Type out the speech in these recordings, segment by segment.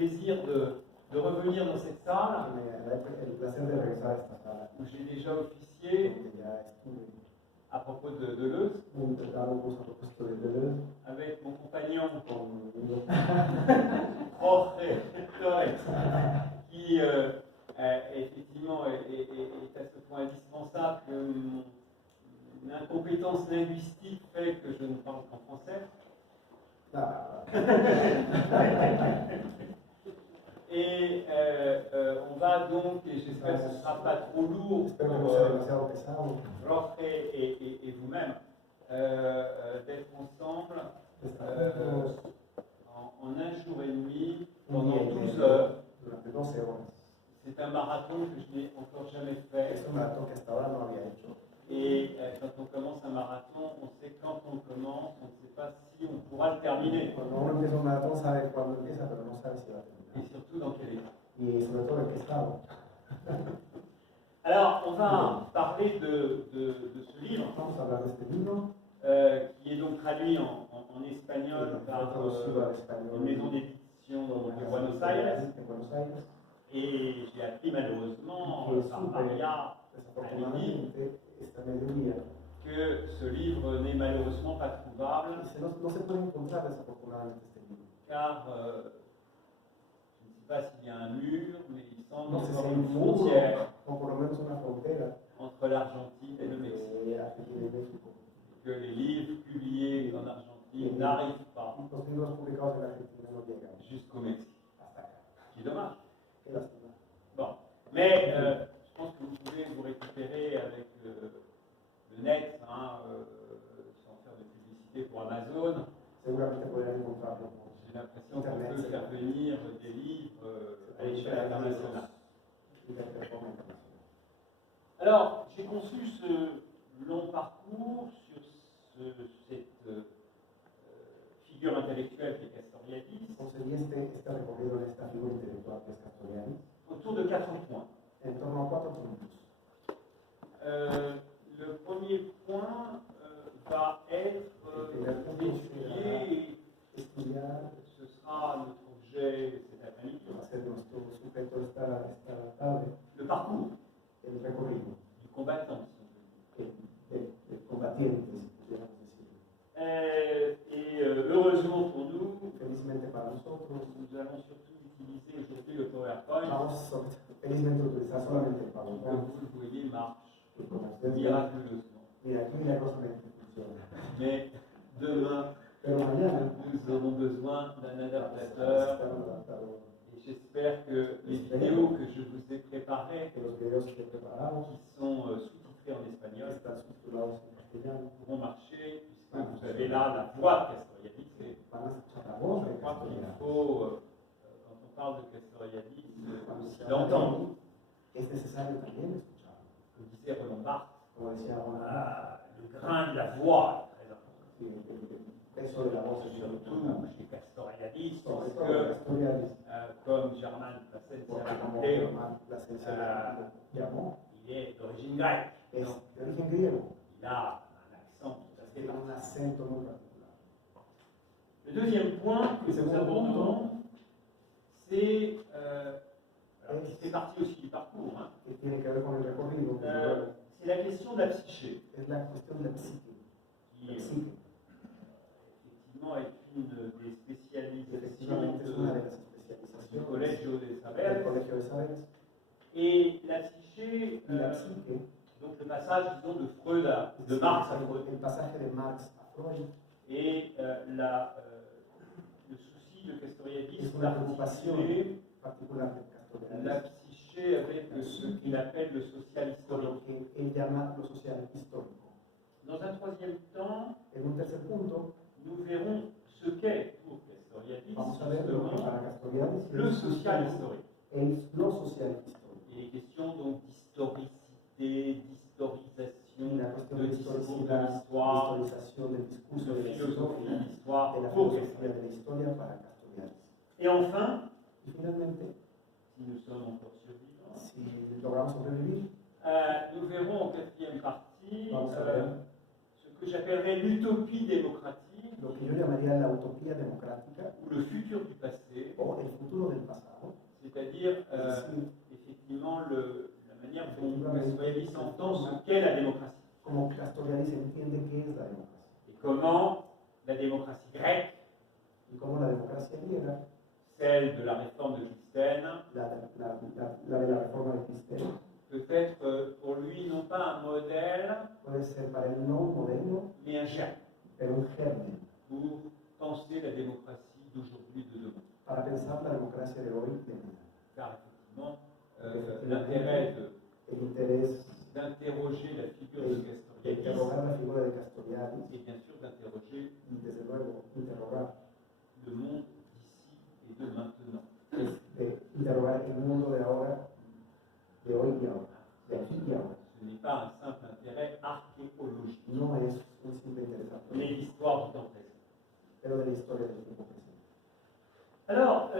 plaisir de revenir dans cette salle Me da el placer de regresar a esta sala, où j'ai déjà officié donde ya estuve à propos de Deleuze dando un curso a propósito de Deleuze avec mon compagnon conmigo, Jorge Torres, qui effectivement est à ce point indispensable que mon incompétence linguistique fait que je ne parle qu'en français. Et on va donc, et j'espère que ce ne sera pas trop lourd espero que no pour sea demasiado pesado, Jorge et vous-même, d'être ensemble estar juntos en un jour et demi un pendant día y 12 medio heures. durante 12 horas. C'est un marathon que je n'ai encore jamais fait. Es un maratón que hasta ahora no había hecho. Et quand on commence un marathon, on sait quand on commence, on ne sait pas si on pourra le terminer. Cuando uno empieza un maratón sabe cuándo empieza, pero no sabe si va a Et terminar. surtout dans quel état. Y sobre todo en qué estado. Alors, on va parler de ce livre, Vamos a hablar de este libro, qui est donc traduit en espagnol par traducido al español une maison d'édition de Buenos Aires. en Buenos Aires. Et j'ai appris malheureusement Que par supe, Maria desafortunadamente, esta mediodía, que ce livre n'est malheureusement pas trouvable, no se puede encontrar desafortunadamente este libro. car je ne sais pas s'il y a un mur, mais il semble No sé si encore hay une un muro, frontière o por lo menos una frontera entre l'Argentine et le Mexique, entre Argentina y México. et que les livres publiés en Argentine n'arrivent pas Los libros publicados en Argentina no llegan jusqu'au Mexique, hasta acá. ce qui est dommage. Qué lástima. Bon, mais je pense que vous pouvez vous récupérer avec le net, sans faire de publicité pour Amazon. Seguramente podrían encontrarlo por J'ai l'impression qu'on Internet, peut faire venir des livres à l'échelle internationale. Alors, j'ai conçu ce long parcours sur cette figure intellectuelle qui est Castoriadis Conseguí este recorrido en esta figura intelectual que es Castoriadis autour de 4 points. en torno a 4 puntos. Le premier point va être d'étudier, Estudiar, ce sera notre objet cet après-midi, va a ser nuestro sujeto esta tarde, le parcours el recorrido du combattant, si on veut dire. del combatiente, si pudiéramos decirlo. Et heureusement pour nous, Felizmente para nosotros, nous allons surtout utiliser aujourd'hui le PowerPoint, vamos felizmente a utilizar solamente el qui, comme PowerPoint, vous le voyez, marche que como ustedes ven, miraculeusement. mira, aquí milagrosamente funciona. Mais demain, Pero mañana nous aurons besoin d'un adaptateur. necesitan un adaptador, Et j'espère que les vidéos que je vous ai préparées, que los videos que preparamos qui sont sous-titrées en espagnol, están subtitulados en castellano, pourront marcher, puisque vous avez là la voix de Castoriadis. Et van a escuchar la voz je de crois qu'il Castoriadis. faut, quand on parle de Castoriadis, aussi l'entendre. Es necesario también escucharlo. Comme disait Roland Barthes, Como decía Roland, le grain de la voix est très important. el peso de la voz es Surtout chez Castoriadis, sobre parce todo que, Castoriadis, comme Germain Plassens porque l'a como rappelé, Germán Plasencia lo llamó, il est d'origine grecque. es Donc, de origen griego, il a un accent tout à fait tiene un particulier. acento muy particular. Le deuxième point que nous abordons, c'est, qui fait partie aussi du parcours, Que tiene que ver con el recorrido, c'est la question de la psyché, es la cuestión de la psique. qui La psique, effectivement est une des spécialisations efectivamente, es una de las du especializaciones Collegio de del Saber. Colegio de Saberes. Et la psyché, Y la psique, donc le passage, disons, de Freud de Marx à Freud, el pasaje de Marx a Freud, et le souci de Castoriadis es una preocupación d'articuler particular de la Castoriadis, psyché avec ce qu'il appelle le social con historique. lo que él llama lo social histórico. Dans un troisième temps, En un tercer punto, nous verrons ce qu'est pour Castoriadis vamos a ver lo que justement para Castoriadis le social historique. lo social histórico. Il est question donc d'historicité, d'historisation, La cuestión de de discours de historicidad, l'histoire, historización del discurso de de la philosophie historia, de l'histoire de la pour filosofía Castoriadis. de la historia para Castoriadis. Et enfin, Y finalmente, si nous sommes encore survivants, si logramos sobrevivir, nous verrons en quatrième partie vamos a ver ce que j'appellerais l'utopie démocratique lo que yo llamaría la utopía democrática ou le futur du passé, o el futuro del pasado, y cómo la democracia griega, celle de la réforme de Clisthène, la de la reforma de Cristóbal, peut être pour lui non pas un modèle, puede ser para él no un modelo, mais un germe pero un germen pour penser la démocratie d'aujourd'hui et de demain. para pensar la democracia de hoy y de mañana. Car effectivement, l'intérêt El interés d'interroger la figure de de Castoriadis interrogar la figura de Castoriadis et bien sûr d'interroger y desde luego interrogar, le monde d'ici et de maintenant. de interrogar el mundo de ahora, de hoy y ahora, de aquí y ahora. Ce n'est pas un simple intérêt archéologique, No es un simple interés mais arqueológico, l'histoire du temps présent. pero de la historia del tiempo presente. Alors,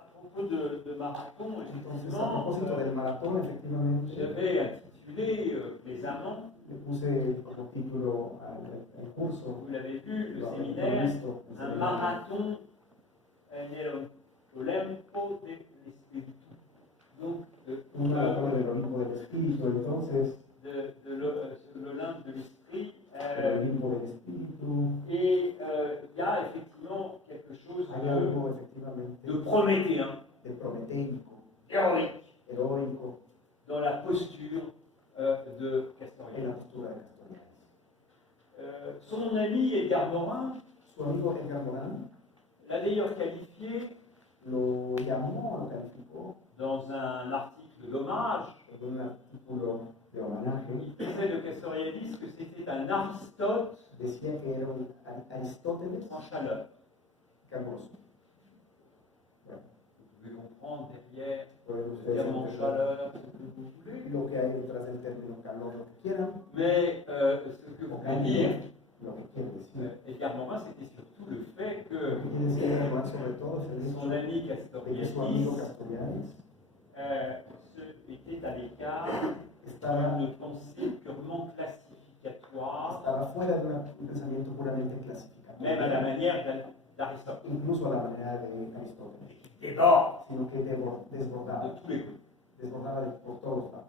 à propos de marathon, Entonces, a propósito del maratón, efectivamente, j'avais intitulé Les Amants, le puse como título al curso, vous l'avez vu, le lo séminaire, visto, el un seminario, marathon nell'Olimpo dell'Espiritu. Donc, un maratón del Olimpo del Espíritu, entonces, de l'Olympe de l'Esprit. el Olimpo del Espíritu, Et il y a effectivement quelque chose hay algo efectivamente de prométhéen, de prometeico, héroïque, heroico dans la posture de en Castoriadis. la postura de Castoriadis. Son ami Edgar Morin Su amigo Edgar Morin l'a d'ailleurs qualifié lo llamó, lo calificó dans un article d'hommage. en un artículo de homenaje. Il disait de Castoriadis que c'était un Aristote Decía que era un Aristóteles en chaleur. camoso. Bueno, Vous pouvez comprendre derrière pueden le ustedes terme en entender chaleur ce que vous voulez. lo que hay detrás del término calor, lo que quieran, Mais ce que vous pouvez dire, lo que quieren decir. Edgar Morin, c'était surtout le fait Lo que que quiere decir Edgar Morin sobre todo es el hecho son ami de que su Castoriadis amigo Castoriadis était à l'écart estaba d'une pensée purement classificatoire, estaba fuera de un pensamiento puramente clasificatorio, même à la manière d'Aristote, incluso a la manera de Aristóteles, qui déborde sino que desbordaba, de tous les côtés. desbordaba por todos lados.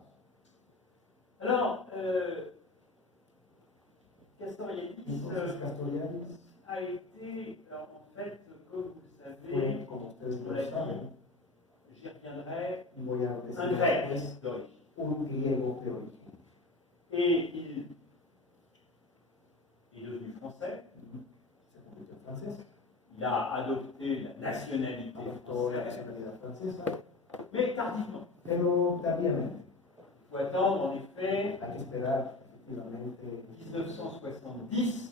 Alors, Castoriadis Entonces Castoriadis a été, en fait, comme vous le fue, savez, como ustedes on lo l'a dit, saben, j'y reviendrai, y voy a un decir grec después, d'origine. un griego de origen. Et il est devenu français, Se convirtió en francés, il a adopté la nationalité adoptó la française, nacionalidad francesa, mais tardivement. pero tardíamente. Il faut attendre, en effet, Hay que esperar efectivamente 1970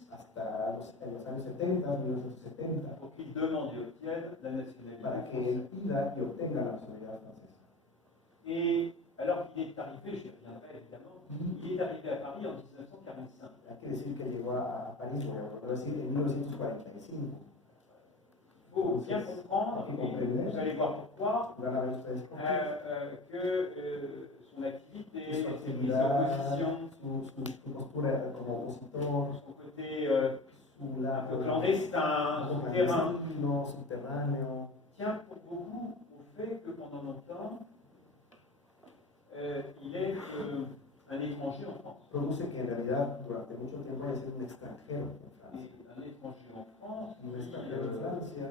en los años 70, 1970, pour qu'il demande et obtienne la nationalité para que française. él pida y obtenga la nacionalidad francesa. Et alors qu'il est arrivé, j'y reviendrai évidemment, il est arrivé à Paris en 1945. Hay que decir que llegó a París, voy a volver a decir, en 1945. Il faut bien comprendre, et vous allez voir pourquoi, Van a ver ustedes por qué. que son activité, Su ses prises de actividad, position, su postura como opositor, son côté su un lado peu clandestin, souterrain, clandestino, subterráneo, tient pour beaucoup au fait que pendant longtemps, il est un étranger en France. produce que en realidad durante mucho tiempo haya sido un extranjero en Francia. Et un étranger en France, Un qui, extranjero en Francia,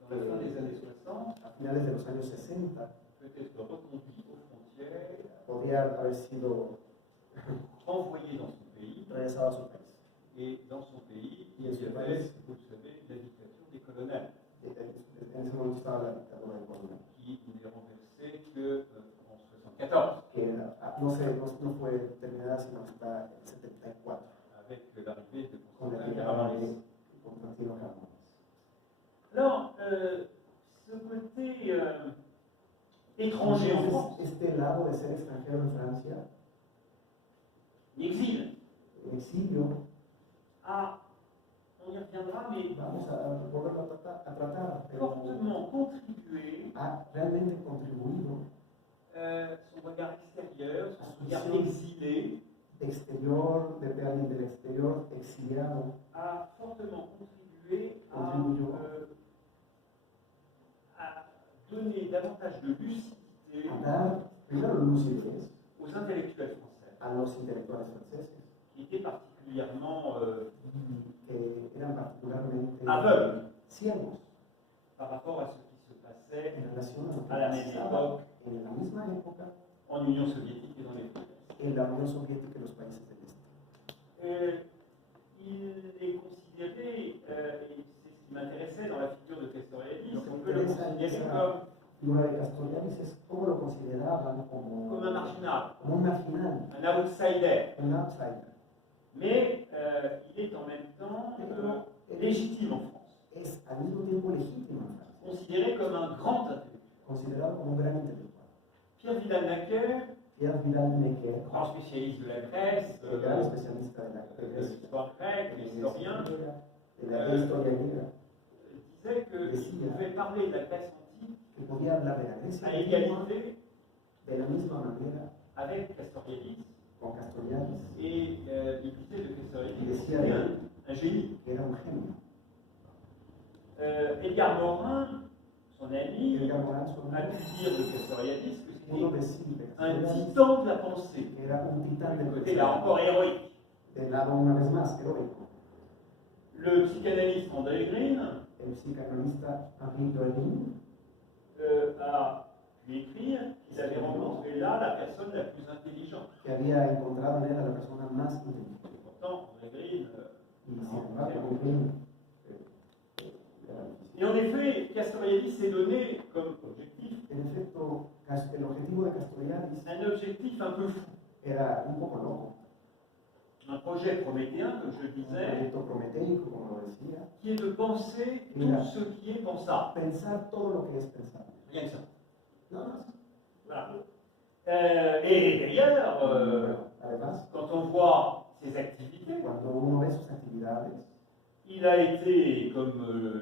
dans la fin des années 60, a finales de los años 60, peut être reconduit aux frontières, podía haber sido renvoyé dans son pays, regresado a su país. et dans son pays, Y il en y su avait, país, vous le savez, la dictature des colonels, en ese momento estaba la dictadura del colonial, qui n'est renversée qu'en 74, no fue terminada sino hasta el 74, avec l'arrivée de con la Constantin llegada Caramanlis. de Constantino Caramanlis. Alors, ce côté étranger en France, Este lado de ser extranjero en Francia, l'exil, el exilio, on y reviendra, mais vamos a volverlo a tratar, pero fortement contribué ha realmente contribuido son regard extérieur, son regard exilé, exterior, de alguien del exterior, exiliado, a fortement contribué Contribuyó. à donner davantage de lucidité a dar primero lucidez aux intellectuels français, a los intelectuales franceses, qui étaient particulièrement que eran particularmente aveugles ciegos par rapport à ce qui se passait en relación a lo que à la même pasaba époque en la misma época en Union soviétique et dans les pays de l'Est. en la Unión Soviética y los países del Este. Il est considéré, et c'est ce qui m'intéressait dans la figure de Castoriadis, Lo que on me peut le interesa en considérer esa figura de Castoriadis es cómo lo consideraban comme un marginal, como un marginal, un outsider, un outsider. mais il est en même temps légitime en France, Es al mismo tiempo legítimo en Francia, considéré comme un grand intellectuel. considerado como un gran intelectual. Pierre Vidal-Naquet, Pierre Vidal-Naquet, grand spécialiste de la Grèce, el gran especialista de la de Grecia, l'histoire grecque, historien, de la historia griega, disait qu'il pouvait parler de la Grèce antique que podía hablar de la Grecia à antigua égalité de la misma manera avec Castoriadis, con Castoriadis, et il disait de Castoriadis y que decía c'était de un génie. que era un genio. Edgar Morin, son ami, Edgar Morin, su a amigo, pu dire de Castoriadis que pudo c'était decir de un Castoriadis titan de la pensée, que era un titán del côté là encore héroïque. del lado una vez más heroico. Le psychanalyste André Green El psicanalista Henri Green a pu écrire qu'il avait rencontré là la personne la plus intelligente. que había encontrado en él a la persona más inteligente. Et pourtant, André Green. Y sin embargo, Green era difícil. Et en effet, Castoriadis s'est donné comme objectif En efecto, el objetivo de Castoriadis un objectif un peu fou, era un poco loco, un projet prométhéen, comme je le un disais, proyecto prometeico, como lo decía, qui est de penser tout ce qui est pensable. pensar todo lo que es pensable. Rien que ça. Nada más. Voilà. Et d'ailleurs, Además, quand on voit ses activités, cuando uno ve sus actividades, il a été, comme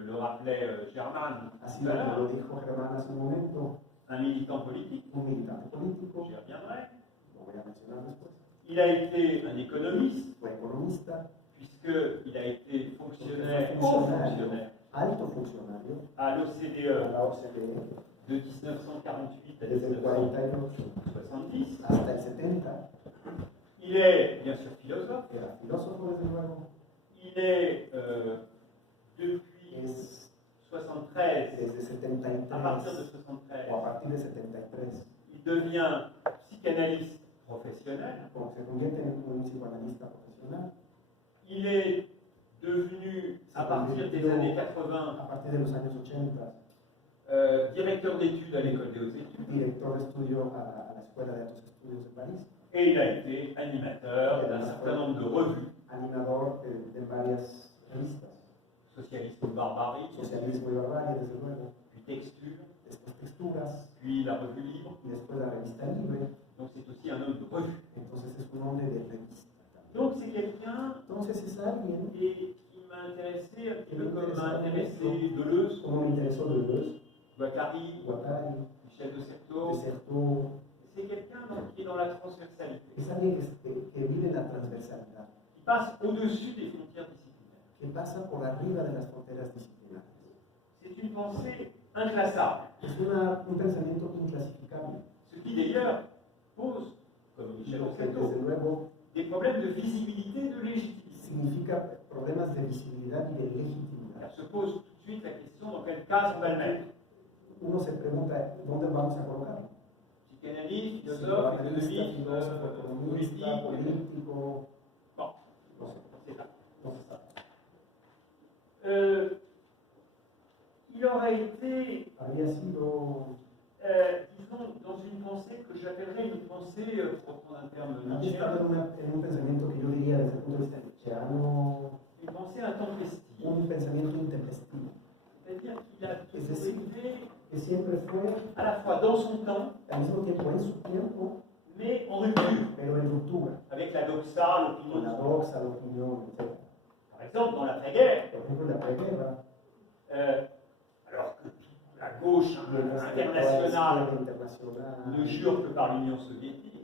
le rappelait Germain así tout à como lo l'heure, dijo Germán hace un momento, un militant politique, un militante político, j'y reviendrai. lo voy a mencionar después, Il a été un économiste, fue economista, puisqu'il a été fonctionnaire, haut funcionario, fonctionnaire, alto funcionario à a l'OCDE la OCDE de 1948 à desde el 48 1970. hasta el 70. Il est bien sûr philosophe. Era filósofo, desde luego. Il est depuis Es 73, desde 73 à partir de 73, o a partir de 73, il devient psychanalyste professionnel. como se convierte en un psicoanalista profesional. Il est devenu, à partir des années 80, A partir de los años 80, directeur d'études à l'école des hautes études. director de estudio a la Escuela de Altos Estudios de París, Et il a été animateur d'un certain nombre de revues, animador de varias revistas, Socialisme ou Barbarie, Socialismo y Barbarie, desde luego, puis Texture, después Texturas, puis la revue Libre. y después la revista Libre. Donc c'est aussi un homme de revue. Entonces es un hombre de revista. Donc c'est quelqu'un Entonces es alguien, qui m'a intéressé un petit peu comme m'a intéressé Deleuze, como me interesó Deleuze, Guattari, Guattari, Michel de Certeau. Desertó. C'est quelqu'un donc qui est dans la transversalité, Es alguien que vive en la transversalidad, qui passe au-dessus des frontières disciplinaires. que pasa por arriba de las fronteras disciplinares. C'est une pensée inclassable, Es un pensamiento inclasificable, ce qui d'ailleurs pose, comme Michel de lo que Certeau, desde luego des problèmes de visibilité et de légitimité. significa problemas de visibilidad y de legitimidad. Elle se pose tout de suite la question dans quelle case on va le mettre. Uno se pregunta, ¿dónde vamos a colocarlo? Psychanalyste, philosophe, Psicoanalista, économiste, filósofo, politique. economista, político, Bon, no sé, c'est ça. no se sabe. Il aurait été, Había sido, disons, dans une pensée que j'appellerais une pensée, pour prendre un terme había nietzschéen, estado en un pensamiento que yo diría desde el punto de vista nietzscheano, une pensée intempestive. un pensamiento intempestivo, C'est-à-dire qu'il a Es toujours decir, été que siempre fue à la fois dans son temps, al mismo tiempo en su tiempo, mais en rupture pero en ruptura, avec la doxa, l'opinion con de la son temps. doxa, la opinión, etc. Par exemple, dans l'après-guerre, Por ejemplo, en la preguerra, alors que la gauche mientras que toda la internationale izquierda internacional ne jure que par l'Union soviétique,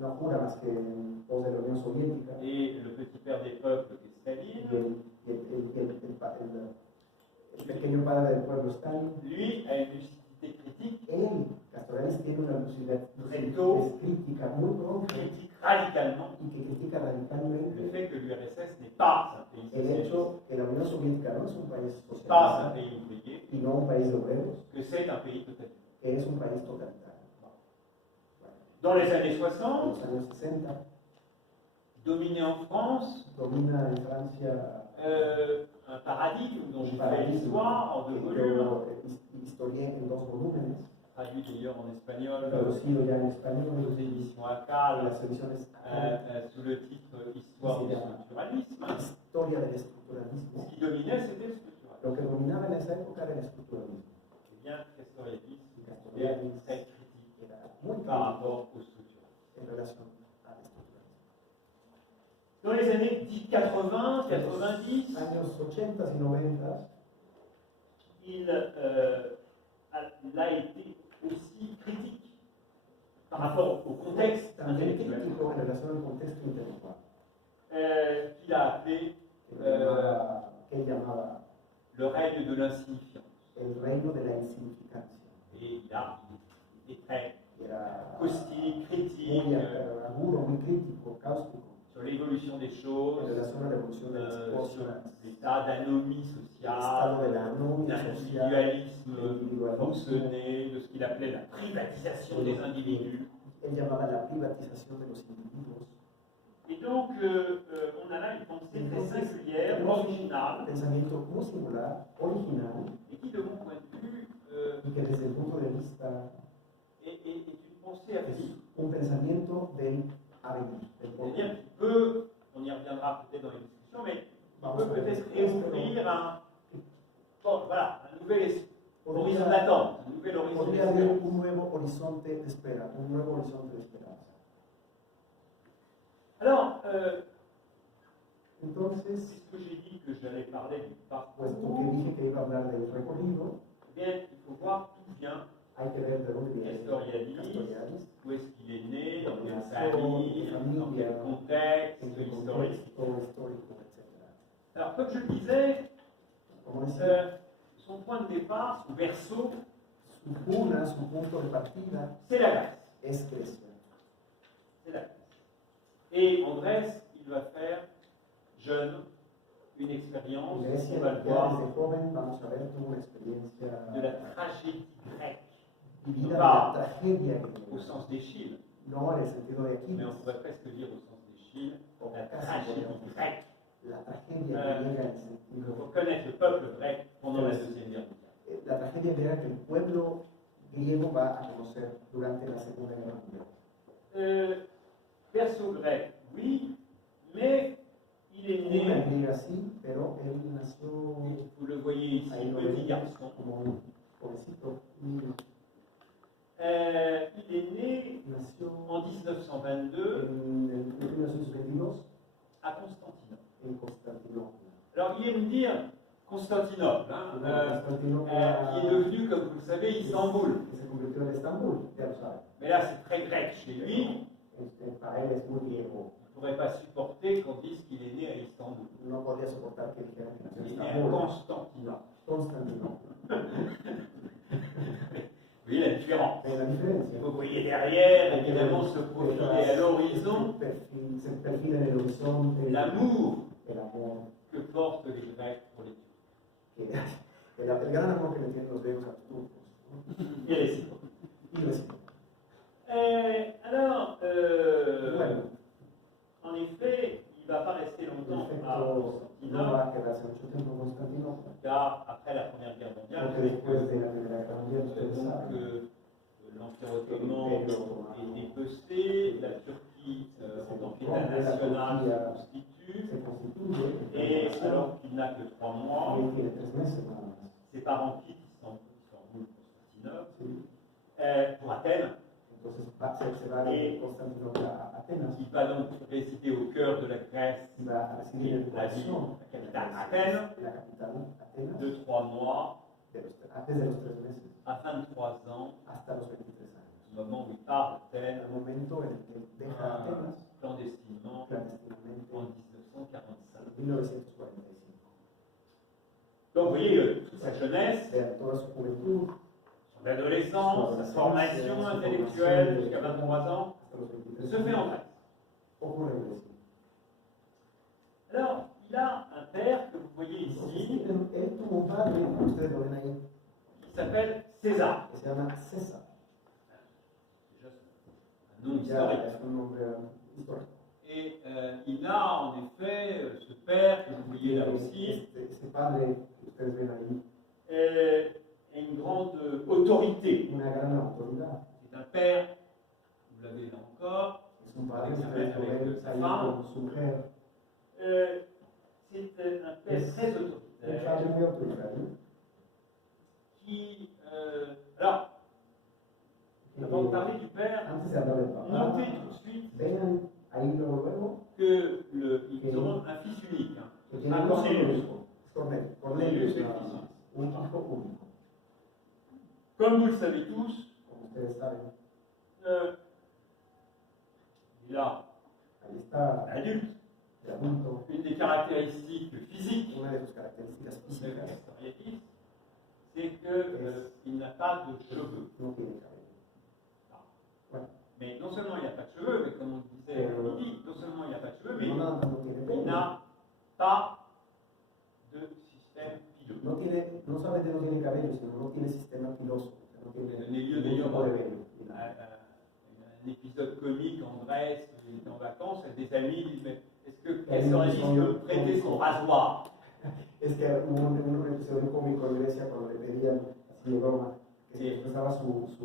no jura más que en pos de la Unión Soviética, et le petit père des peuples qui est Staline, el pequeño padre del pueblo Stalin, lui a une lucidité critique, él, Castoriadis, tiene una lucidez Recto. crítica muy pronta, critique radicalement y que critica le radicalmente fait que l'URSS n'est pas un pays el socialiste, hecho que la Unión Soviética no es un país pas un socialista pays ouvrier, y no un país de obreros, que c'est un pays totalitaire. que es un país totalitario. Dans les années En 60, los años 60 dominé en France domina en Francia un paradigme dont un j'ai fait paradigma l'histoire en deux que volumes, yo historié en 2 volúmenes, traduit d'ailleurs en espagnol traducido ya en aux español éditions en ACAL las ediciones sous le titre Histoire du structuralisme. Historia del estructuralismo. Ce qui dominait, c'était le structuralisme. Lo que dominaba en esa época era el estructuralismo. Et bien, Castoriadis était Castoriadis très critique era muy par crítico rapport au structuralisme. en relación al estructuralismo. Dans les années 80, 90, Años 80 y 90, il a été aussi critique par rapport au contexte también intellectuel crítico en relación al contexto intelectual, qu'il a appelé que él llamaba le règne de l'insignifiance. el reino de la insignificancia. Et il a été très Era caustique, critique muy agudo, muy crítico, cáustico, sur l'évolution des en choses, relación a la evolución de las sur cosas, l'état d'anomie el estado de sociale, la anomia social, d'individualisme forcené, de ce qu'il appelait la privatisation des individus. él llamaba la privatización de los individuos. Et donc, on a là une pensée très singulière, Tenemos un originale, pensamiento muy singular, original, et qui, de mon point de vue, y que desde el punto de vista est une pensée à es venir. un pensamiento del avenir, del C'est-à-dire porvenir. qu'il peut, on y reviendra peut-être dans les discussions, mais il peut peut-être ouvrir un nouvel horizon d'attente, un nouvel horizon Podría haber d'espérance. un nuevo horizonte de espera, un nuevo horizonte de esperanza. Alors, Entonces, puisque j'ai dit que j'allais parler du puesto que parcours, dije que iba a hablar del recorrido, eh bien, il faut voir d'où vient hay que ver de dónde viene Castoriadis, Castoriadis, où est-ce qu'il est né, dans quelle Nació, famille, dans quel contexte en qué historique. contexto histórico, etc. Alors, comme je le disais, Como decía, son point de départ, son berceau, su cuna, su punto de partida c'est la Grèce. es Grecia. C'est la Grèce. Et en Grèce, il va faire, jeune, une expérience, Grecia, on va le ya voir, desde joven, vamos a ver, tuvo una experiencia de la tragédie grecque, vivida de la tragedia au griega. sens d'Échille, No en el sentido de Aquiles, mais on pourrait presque dire au sens d'Échille, o la casi tragédie podríamos grecque. decir, la tragedia griega en el Il sentido faut connaître le peuple grec pendant la Deuxième Guerre mondiale. la tragedia griega que el pueblo griego va a conocer durante la Segunda Guerra Mundial. Perso grec, oui, mais il est Una né, griega sí, pero él nació, vous le voyez ici, ahí lo petit vemos, garçon, como un jovencito, niño. il est né Nació en 1922 en 1922 à Constantinople. en Constantinopla. Alors, il vient me dire Constantinople, hein, Constantinopla, qui est devenu, comme vous le savez, Istanbul. que se convirtió en Estambul, ya lo saben. Mais là, c'est très grec chez lui. Para él es muy griego. Il ne pourrait pas supporter qu'on dise qu'il est né à Istanbul. No podía soportar que dijeran que nació en Il est né à Estambul. Constantinople. Constantinopla. Vous voyez la différence. Es la diferencia. Vous voyez derrière, évidemment, se profiler à l'horizon Se perfila en el horizonte l'amour el amor, que portent les Grecs pour les Turcs. que el gran amor que le tienen los griegos a los turcos, ¿no? Et réciproque. Y recíproco. Alors, Bueno, en effet, il ne va pas rester en longtemps à efecto, no Constantinople, va a quedarse mucho tiempo en Constantinopla, car après la Première Guerre mondiale, porque después de la Primera Guerra Mundial, ustedes donc saben, l'Empire ottoman est dépecé, la Turquie, en tant qu'État national, se constitue, se constituye, et alors qu'il n'a que 3 mois, y él tiene 3 meses nada más. ses parents quittent Istanbul, Constantinople, ¿Sí? pour Athènes. Entonces se va de Constantinopla a Atenas, Il va donc résider au cœur de la Grèce, y va a residir en el la ville, corazón, la capitale Athènes, la capital, Atenas, de 3 mois desde los 3 meses à 23 ans, hasta los 23 años. au moment où il part d'Athènes, El momento en el que deja Atenas clandestinement, clandestinamente en 1945. en 1945. Donc vous voyez, toute sa jeunesse, Vean toda su juventud, son adolescence, sa formation intellectuelle jusqu'à 23 ans, hasta los 23 se fait en años, Grèce. ocurre en Grecia. Alors, il a un père que vous voyez Entonces, ici, él tuvo un padre, ustedes lo ven ahí, qui s'appelle César. que se llama César. Déjà, c'est un nom Ya historique. es un nombre histórico. Et il a en effet ce père que vous voyez là aussi, Ese padre que ustedes ven ahí, a une grande autorité. una gran autoridad. C'est un père, vous l'avez là encore, Es un padre, Avec ustedes lo ven sa ahí femme. con su mujer. C'est un père très Un autoritaire padre muy autoritario. qui, alors, avant de parler du père, Antes de hablar del papá, notez tout de suite vean ahí luego qu'ils auront un fils unique, hein. que tiene Un un solo Cornelius. hijo. Es Cornelio. Cornelius, Cornelius, nada más. Un hijo único. Comme vous le savez tous, Como ustedes saben, il a ahí está adulte. el adulto. Une des caractéristiques physiques Una de sus características de físicas Castoriadis, c'est qu'il n'a pas de cheveux. no tiene cabello. Mais non seulement il n'a pas de cheveux, mais comme on le disait à midi, non seulement il n'a pas de cheveux, mais No nada más no tiene il pelo. n'a pas de système pileux. No solamente no tiene cabello, sino no tiene sistema piloso. No tiene Les lieux ningún tipo de d'ailleurs, vello. un épisode comique en Grèce, où il était en vacances, avec des amis, ils disent mais est-ce que Castoriadis peut prêter son rasoir? Es que hubo un episodio cómico en Grecia cuando le pedían, así de broma, que se prestaba su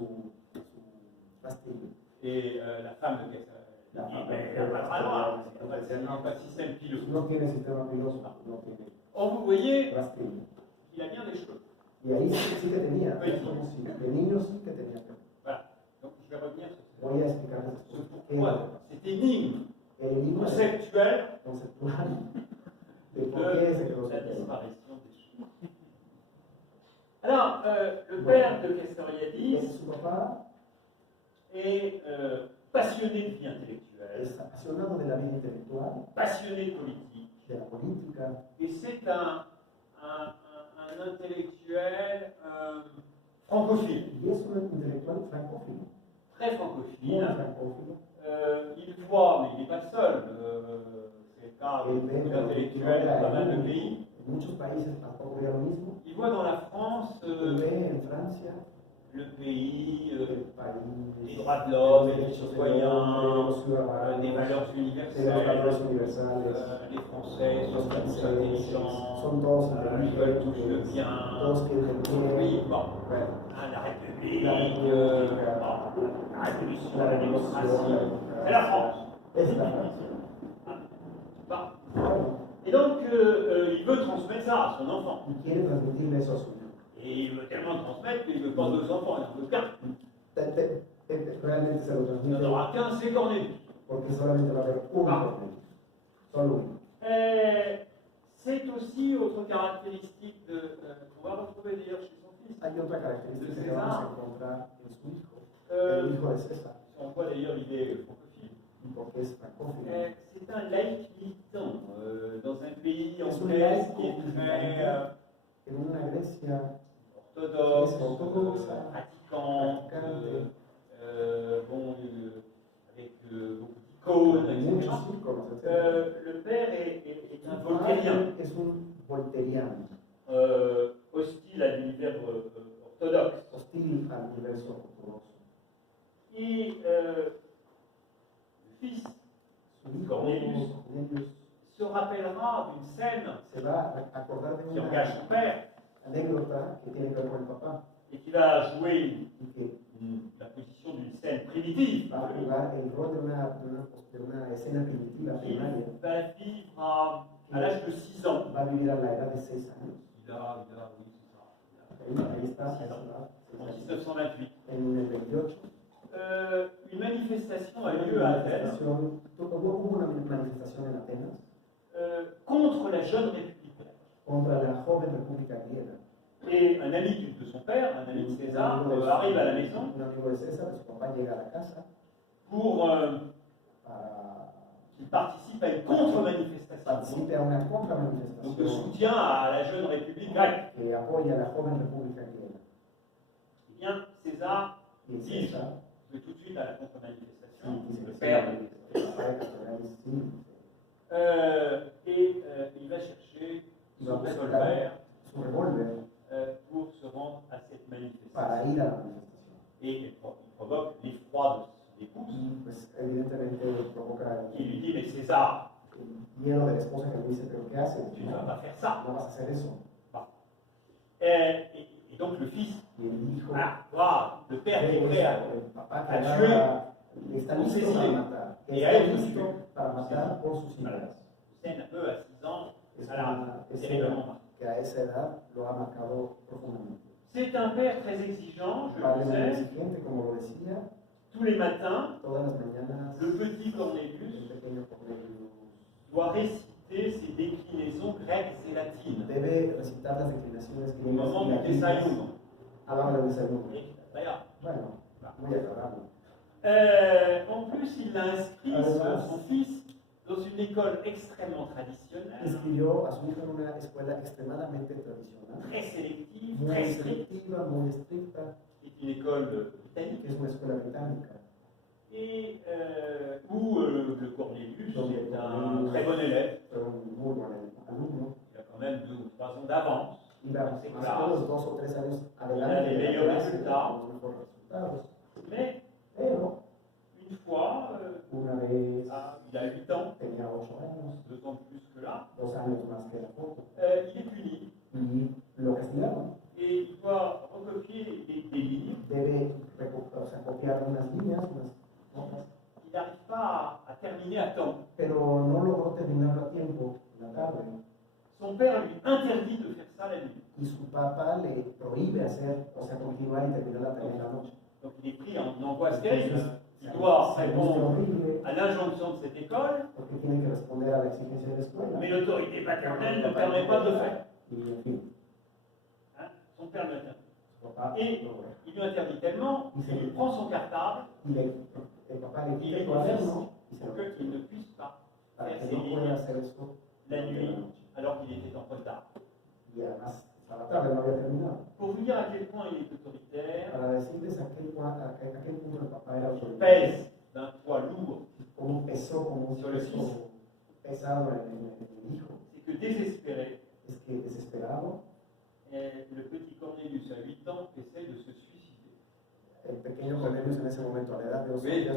pastillo. Et la femme de Castoriadis La dit femme mais de il n'a pas de rasoir, Castoriadis. il n'a pas de système pileux. No tiene sistema piloso, no tiene Or vous voyez rastrillo. qu'il a bien des cheveux. Y ahí sí que tenía, Oui. es como si de niño sí que tenía pelo. Voilà. Donc je vais revenir sur Voy a explicarles ce esto. pourquoi, cette énigme El enigma conceptuelle conceptual de por de qué se quedó la sin pelo. disparition des cheveux. Alors, le père de Castoriadis Su papá est passionné de vie intellectuelle, es apasionado de la vida intelectual, passionné de politique, de la política, et c'est un intellectuel francophile, y es un intelectual francófilo, très muy francophile. francófilo. Il voit, mais il n'est pas le seul, c'est le cas de Él beaucoup ve d'intellectuels dans pas mal de en pays. muchos países tampoco ve lo mismo. Il voit dans la France Él ve en Francia le pays el des país droits de l'homme, los des derechos del citoyens, hombre, los ciudadanos, des valeurs de los universelles. valores universales. Les Français Los sont tous franceses intelligents, son todos ils veulent tous le inteligentes, bien. todos quieren el bien. Oui, bon, Bueno, la République, la République, bon, la Révolution, la la revolución, démocratie, c'est la France. es la Francia. Bon. Bueno, Et donc, il veut transmettre ça à son enfant. y quiere transmitirle eso a su hijo. Et il veut tellement le transmettre qu'il ne veut pas deux enfants, il en veut qu'un. Realmente se lo Il transmite n'en aura qu'un, c'est Cornelius. porque solamente va a haber un Cornelio, solo uno. C'est aussi autre caractéristique qu'on va retrouver d'ailleurs chez son fils. Hay otra característica que vamos a encontrar en su hijo, el hijo de César, On voit d'ailleurs, il est francophile. porque es francófilo. C'est un laïc militant dans un pays en Es un Grèce laico qui est très militante en una Grecia orthodoxe, qui est orthodoxe, pratiquante, pratiquante, bon, avec beaucoup d'icônes, etc. muchos íconos, etc. Le père est un Su voltairien, padre es un volteriano, hostile à l'univers orthodoxe. hostil al universo ortodoxo. Et le fils Su hijo, Cornelius Cornelius, se rappellera d'une scène se va a acordar de qui una engage son père anécdota que tiene que ver con el papá et qui va jouer y que la position d'une scène primitive. va a jugar el rol de una escena primitiva Il primaria. va vivre à l'âge de 6 ans. Va a vivir a la edad de 6 años. Oui, c'est ça. Ahí está, Sí, ahí En está, 1928. en el 28. Une manifestation a Una lieu à Athènes manifestación, hubo una manifestación en Atenas contre la jeune république grecque. contra la joven república griega. Et un ami de son père, un ami de César, arrive à la maison Un amigo de César, de su papá, llega a la casa pour para qu'il participe à une contre-manifestation. participe a una Donc de contramanifestación soutien à la jeune république grecque. que apoya a la joven república griega. Eh bien, César Y dit, César je vais tout de suite à la contre-manifestation. dice Le que père sí, de papá de Castoriadis, sí. Il va chercher Y son va a revolver buscar su revólver pour se rendre à cette manifestation. para ir a la manifestación. Et il provoque l'effroi de son épouse, Y pues evidentemente provoca qui lui dit, mais César, el miedo de la esposa que le dice, pero ¿qué haces? tu ne vas pas faire ça. No vas a hacer eso. Et donc le fils, Y el hijo, le père est prêt à el papá que a andaba, está por listo ses para idées. matar, que Et está a él listo aussi. para matar por sus ideas. scène un peu à 6 ans, Es voilà, una terriblement escena marquée. que a esa edad lo ha marcado profundamente. C'est un père très exigeant, je Padre le muy disais, exigente, como lo decía, tous les matins, todas las mañanas le petit el Cornelius pequeño Cornelius doit réciter ses déclinaisons grecques et latines debe recitar las declinaciones au griegas moment y du latinas desayuno. a la hora del desayuno. Et d'ailleurs, Bueno, muy agradable. en plus, il a inscrit son fils dans une école extrêmement traditionnelle, Inscribió a su hijo en una escuela extremadamente tradicional, très sélective, muy très stricte, selectiva, muy estricta, qui est une école britannique, que es una escuela británica, et où le Cornelius Donc, est un Cornelius- très bon élève. fue un muy buen alumno. Il a quand même 2 ou 3 ans d'avance Iba dans ses más o menos classes, 2 o 3 años Il a adelante les de la meilleurs clase, résultats. con los mejores resultados. mais Pero une fois, una vez il a 8 ans, tenía 8 años, 2 ans de plus que là, 2 años más que la foto, il est puni y lo castigaron. et il doit recopier des lignes. Debe copiar unas líneas, unas notas, Il n'arrive pas à terminer à temps. pero no logró terminarlo a tiempo en la tarde. Son père lui interdit de faire ça la nuit. Y su papá le prohíbe hacer, continuar y terminar la tarea en la noche. Donc il est pris en angoisse terrible. Entonces, Il doit se angustia répondre horrible à l'injonction de cette école, porque tiene que responder a la exigencia de la escuela. mais l'autorité paternelle ne permet pas de le faire. Y en fin, Hein? Son père l'interdit. su papá Et lo ve. il lui interdit tellement qu'il prend son cartable Y el papá le y quita il el est cuaderno y se pour lo qu'il ne puisse pas para faire que ses no pueda lignes hacer eso la durante nuit noche. alors qu'il était en retard. Y además, a la tarde no había terminado. Pour vous dire à quel point il est autoritaire, Para decirles a quel punto el papá era il autoritario, pèse d'un poids lourd. como pesó, como un Sur el peso pesado en el hijo. C'est que désespéré, Es que desesperado, le petit Cornelius à 8 ans essaye de se suicider. el pequeño Cornelius en ese momento, a la edad de 8 Oui.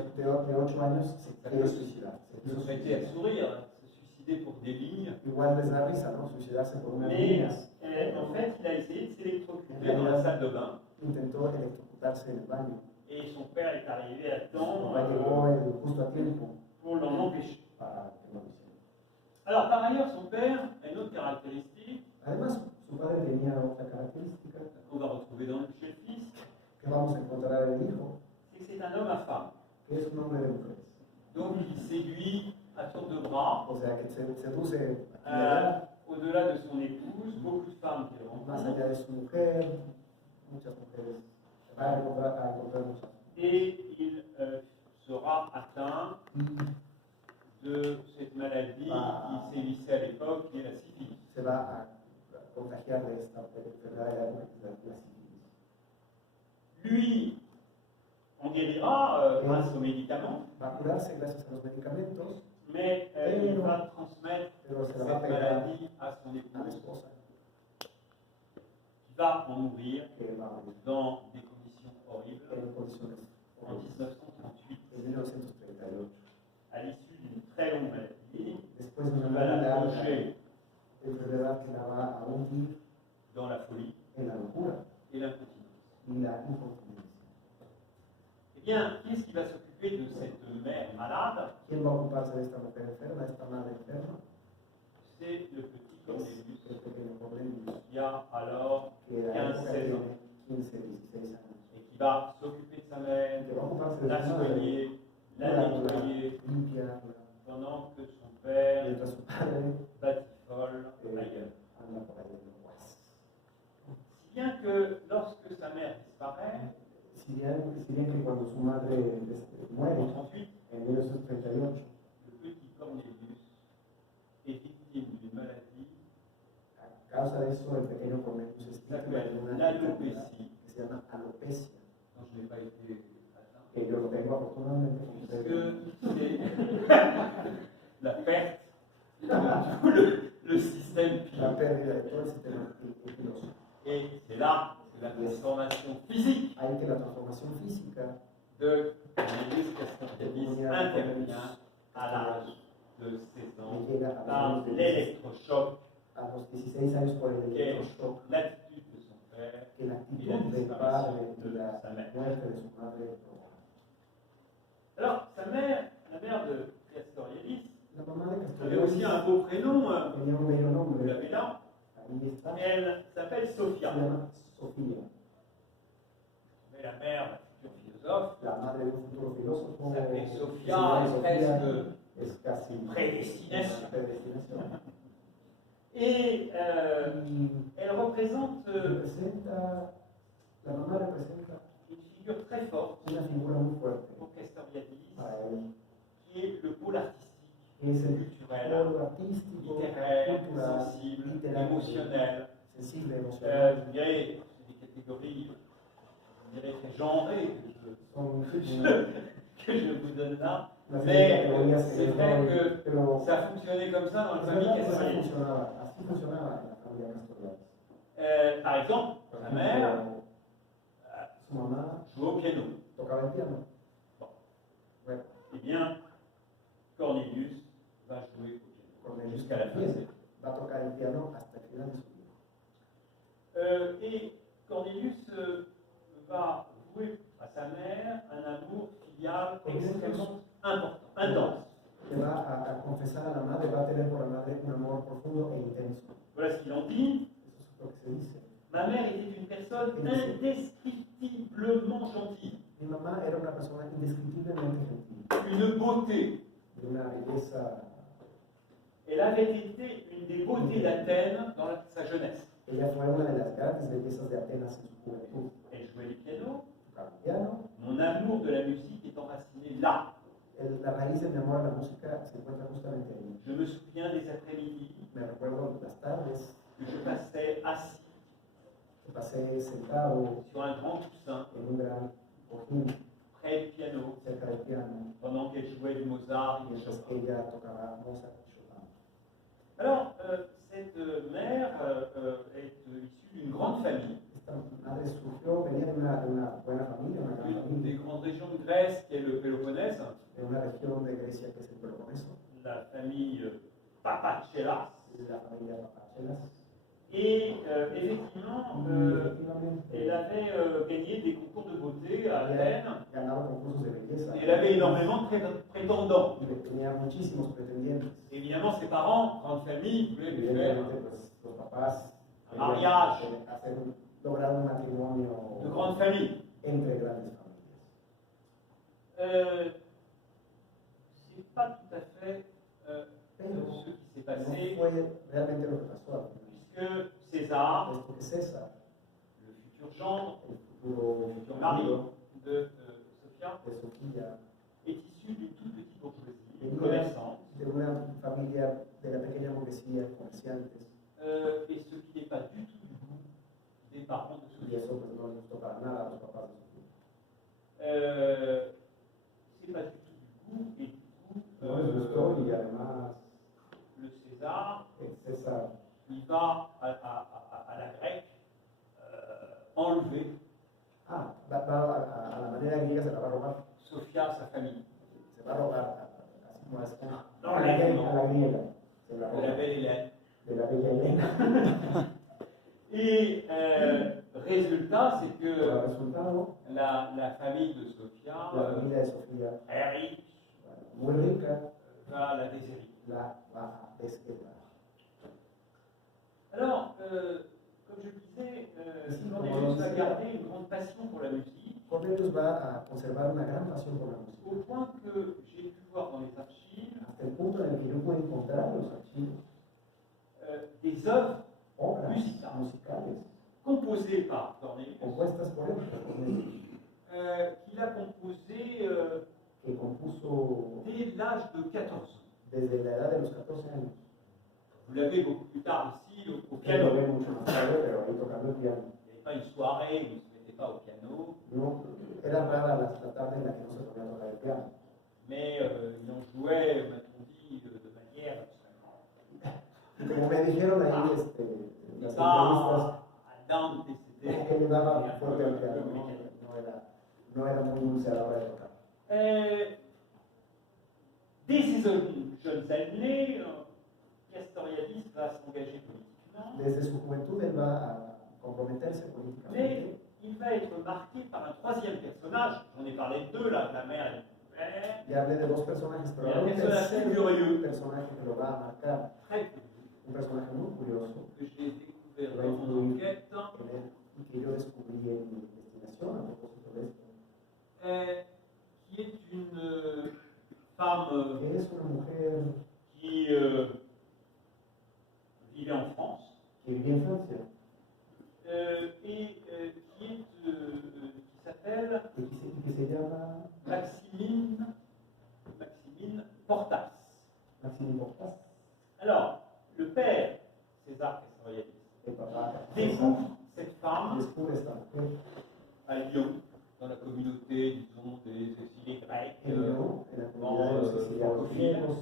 años, se quiere suicidar. Se quiso Vous mettez à suicidar. sourire, se suicider pour des lignes. Igual les da risa, ¿no? Suicidarse por unas Mais líneas. en fait, il a essayé de s'électrocuter dans la salle de bain Intentó electrocutarse en el baño. et son père est arrivé à Su temps papá llegó justo a tiempo pour l'en empêcher. para que no lo hiciera. Alors, par ailleurs, son père a une autre caractéristique Además, su padre tenía otra característica qu'on va retrouver chez le fils, que vamos a encontrar en el hijo, c'est que c'est un homme à femme. que es un hombre de mujeres. Donc, il séduit à tour de bras, O sea, que se seduce aquí y allá, au-delà de son épouse, beaucoup de femmes qu'il más rencontre. allá de su mujer, muchas mujeres. Va a encontrar muchas. Et il sera atteint Y de cette maladie qui sévissait à l'époque, qui est la syphilis. se va a contagiar de esta enfermedad de la época, que es la sífilis. Lui en guérira grâce aux médicaments, Va a curarse gracias a los medicamentos, mais il va transmettre pero se cette la va a pegar maladie à son a la épouse, esposa, qui va en mourir que va a morir dans des conditions horribles en condiciones en horribles. 1938, En 1938, à l'issue d'une très longue maladie, después de qui una va la larga plonger enfermedad que la va a hundir dans la folie en la locura et l'incontinence. y la incontinencia. Eh bien, qui est-ce qui va s'occuper de cette mère malade? ¿Quién va a ocuparse de esta mujer enferma, de esta madre enferma? C'est le petit Es Cornelius, el pequeño Cornelius, qui a alors que a la 15, época 16 ans, tiene 15, 16 años. et qui va s'occuper de sa mère, Que va a ocuparse de la su madre, soigner, la curarla, nettoyer, limpiarla, pendant que son père mientras su padre batifole ailleurs. anda por ahí en los guas. Si bien que lorsque sa mère disparaît, Si bien que cuando su madre muere en 38, en 1938, le petit Cornelius est victime d'une maladie a causa de eso el pequeño Cornelius es víctima de una enfermedad l'alopécie, que se llama alopecia, dont je n'ai pas été atteint. que yo lo tengo afortunadamente. Puisque c'est la perte de tout le système la pile. pérdida de todo el sistema piloso. Et c'est là que la transformation physique Hay que la transformación física de Cornelius Castoriadis intervient à l'âge de 16 ans llega a par los l'électrochoc, a los 16 años por el qui est electroshock, l'attitude de son père que la et la actitud del disparition padre y de la sa mère. muerte de su madre. Alors, sa mère, la mère de Castoriadis, La mamá de avait aussi un beau prénom, tenía un bello vous nombre, l'avez là, ahí está, elle s'appelle se Sophia. llama Sofía, Mais la mère, la future philosophe, la madre de un futuro filósofo. s'appelait se Sophia, llama est Sofía, presque es casi prédestination. una predestinación. Et Y elle représente representa, la mamá representa une figure très forte una figura muy fuerte pour Castoriadis, para él, qui est le pôle artistique, que es el culturel, polo artístico, littéraire, cultural, sensible, littéraire, émotionnel. sensible, emocional. Vous direz, c'est des catégories, je dirais, très genrées Son que je vous donne là. las Mais categorías c'est que vrai doy, que pero ça fonctionnait comme ça dans la es famille verdad que Castoriadis. así funcionaba en la familia Castoriadis. Par exemple, sa mère Su mamá joue au piano. tocaba el piano. Bon. Bueno, Eh bien, Cornelius va jouer au piano Cornelius jusqu'à la fin de sa vie. va a tocar el piano hasta el final de su vida. Et Cornelius va vouer à sa mère un amour filial extrêmement important, intense. Le va a confesar a la madre, va a tener por la madre un amor profundo e intenso. Voilà ce qu'il en dit. Eso es lo que se dice. Ma mère était une personne indescriptiblement gentille, Mi mamá era una persona indescriptiblemente gentil, une beauté. de una belleza. Elle avait été une des beautés d'Athènes dans sa jeunesse. Ella fue una de las grandes bellezas de Atenas en su juventud. Elle jouait du piano. Tocaba el piano. Mon amour de la musique est enraciné là. La raíz de mi amor a la música se encuentra justamente ahí. Je me souviens des après-midi Me recuerdo las tardes que je passais assis que pasé sentado sur un grand coussin en un gran cojín près du piano cerca del piano pendant qu'elle jouait du Mozart et du mientras Chopin. ella tocaba Mozart y Chopin. Alors, cette mère est issue d'une grande famille, Esta madre surgió, venía de una buena familia, una gran une des familia, grandes régions de Grèce qui est le Péloponnèse, de una región de Grecia que es el Peloponeso, la famille Papachelas. la familia Papachelas. Et effectivement, Efectivamente, elle avait gagné des concours de beauté à Athènes. ganaba concursos de belleza. Et elle avait énormément de prétendants. Y tenía muchísimos pretendientes. Évidemment, ses parents, grande famille, voulaient lui faire Evidentemente, pues los papás un mariage lograr un matrimonio de grande famille. entre grandes familias. C'est pas tout à fait Pero ce qui s'est no passé, fue realmente lo que pasó al final. puisque César, Es porque César, le futur gendre, el futuro le futur mari marido de Sophia, de Sofía, est issu d'une toute petite bourgeoisie, venía commerçante, de una familia de la pequeña burguesía, comerciantes, et ce qui n'est pas du tout du goût des parents de y Sophia. eso pues no les gustó para nada a los papás de Sofía. C'est pas du tout du goût, et du coup, No les gustó y además le César, César il va à la grecque enlever va a la manera griega, se la va a robar. Sophia, sa famille. Se va a robar, así como es, No, a la griega, se la de la roba, belle Hélène. de la bella Elena. Et résultat, c'est El que resultado, la famille de Sophia, la familia de Sofía, très riche, muy rica, va la déshériter. la va a desheredar. Alors, comme je le disais, Cornelius va garder une grande passion pour la musique, Cornelius va a conservar una gran pasión por la música, au point que j'ai pu voir dans les archives hasta el punto en el que yo puedo encontrar en los archivos des œuvres obras musicales musicales composées par Cornelius, compuestas por él, por Cornelius, qu'il a composées que compuso dès l'âge de 14 ans. desde la edad de los 14 años. Vous l'avez beaucoup plus tard ici au Lo piano. ve mucho más tarde, pero ahí tocando el piano. Il n'y avait pas une soirée où il ne se mettait pas au piano, No, era rara la tarde en la que no se podía tocar el piano, mais il en jouait, m'a-t-on dit, de como me dijeron ahí, las entrevistas, Dante, como que me daba fuerte al piano, no era muy dulce a la hora de tocar. Dès ses jeunes années, Castoriadis va s'engager politiquement. Desde su juventud él va a comprometerse políticamente. Mais il va être marqué par un troisième personnage. J'en ai parlé de deux là, la mère et le père. Ya hablé de dos personajes, pero Y hay un un personaje curieux, personaje que lo va a marcar, très curieux, un personaje muy curioso, que j'ai découvert dans mon enquête, y que yo descubrí en mi investigación a propósito de esto. Qui est une femme Que es una mujer qui vivait en France que vivía en Francia et qui s'appelle y que se llama Maximine Portas. Maxime Portas. Alors, le père, César Castoriadis, El papá découvre cette femme descubre esta mujer à Lyon, dans la communauté, disons, des exilés grecs, en Lyon, en la comunidad de los exiliados griegos,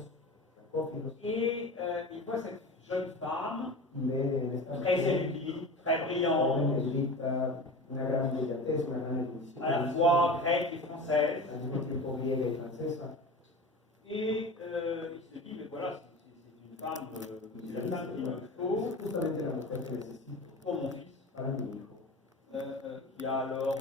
francófilos, et il voit cette jeune femme y ve en esta très mujer érudite, très joven, brillante, erudita, una gran brillantez, una gran erudición, à la fois grecque et française, al mismo tiempo griega y francesa. et il se dit, mais voilà, c'est une femme, c'est la femme qu'il me faut Es justamente la mujer que necesito pour mon fils, para mi hijo, qui a alors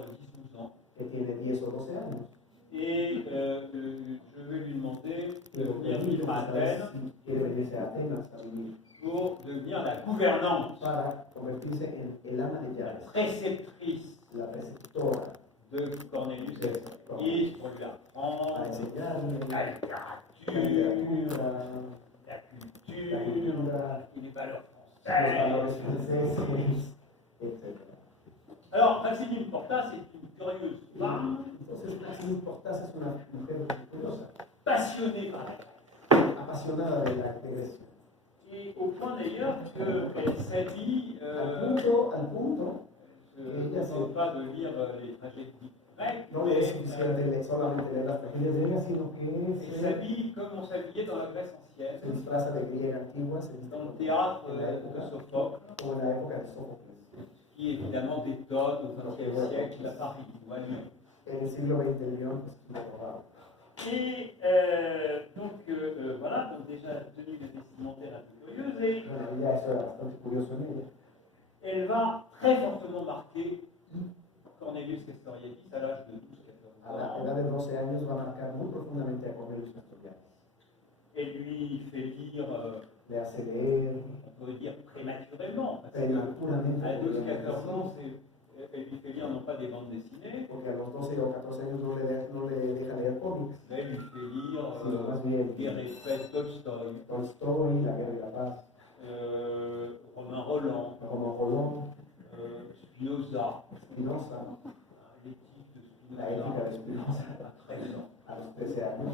10-12 ans. que tiene 10 o 12 años. Et je vais lui demander Y de lo venir que vivre à Athènes si quiere venirse a Atenas a vivir pour devenir la gouvernante, para convertirse en el ama de la llaves, préceptrice la preceptora, de Cornelius Castoriadis pour lui apprendre a enseñarle la la littérature, literatura, la la culture, cultura, et les valeurs los valores françaises. franceses, etc. Alors, Maximine Portas est une curieuse femme, Entonces, Maxime Portas es una mujer curiosa, passionnée par la Grèce. apasionada de la Grecia, Et au point d'ailleurs qu'elle s'habille, al punto, je ne demande pas de lire les tragédies grecques, no le es suficiente solamente leer las tragedias griegas, sino que elle s'habille comme on s'habillait dans la Grèce ancienne, se disfraza de griega antigua, se dans le disfraza théâtre en la de época, Sophocle, como en la época de Sófocles. qui évidemment détonne au XXe siècle à Paris ou à Lyon. En el siglo XX en Lyon, pues, lo robaba. Et donc voilà, donc déjà tenue de vestimentaire un peu curieuse, et Bueno, ya eso era bastante curioso en ella. elle va très fortement marquer Cornelius Castoriadis à l'âge de 12-14 A la ans. edad de 12 años va a marcar muy profundamente a Cornelius Castoriadis. Elle lui fait lire, Le hace leer on peut dire prématurément, parce prematuramente, qu'à podríamos 12-14 decir, ans, elle lui fait lire non pas des bandes dessinées, porque a los 12 o 14 años no le deja leer cómics, mais elle lui fait lire sino más bien Guerre et Paix, Tolstoï, Tolstoy, La Guerra y la Paz, Romain Roland, Romain Rolland, Spinoza, Spinoza, l'éthique de La ética de Spinoza, Spinoza, à 13 ans. a los 13 años.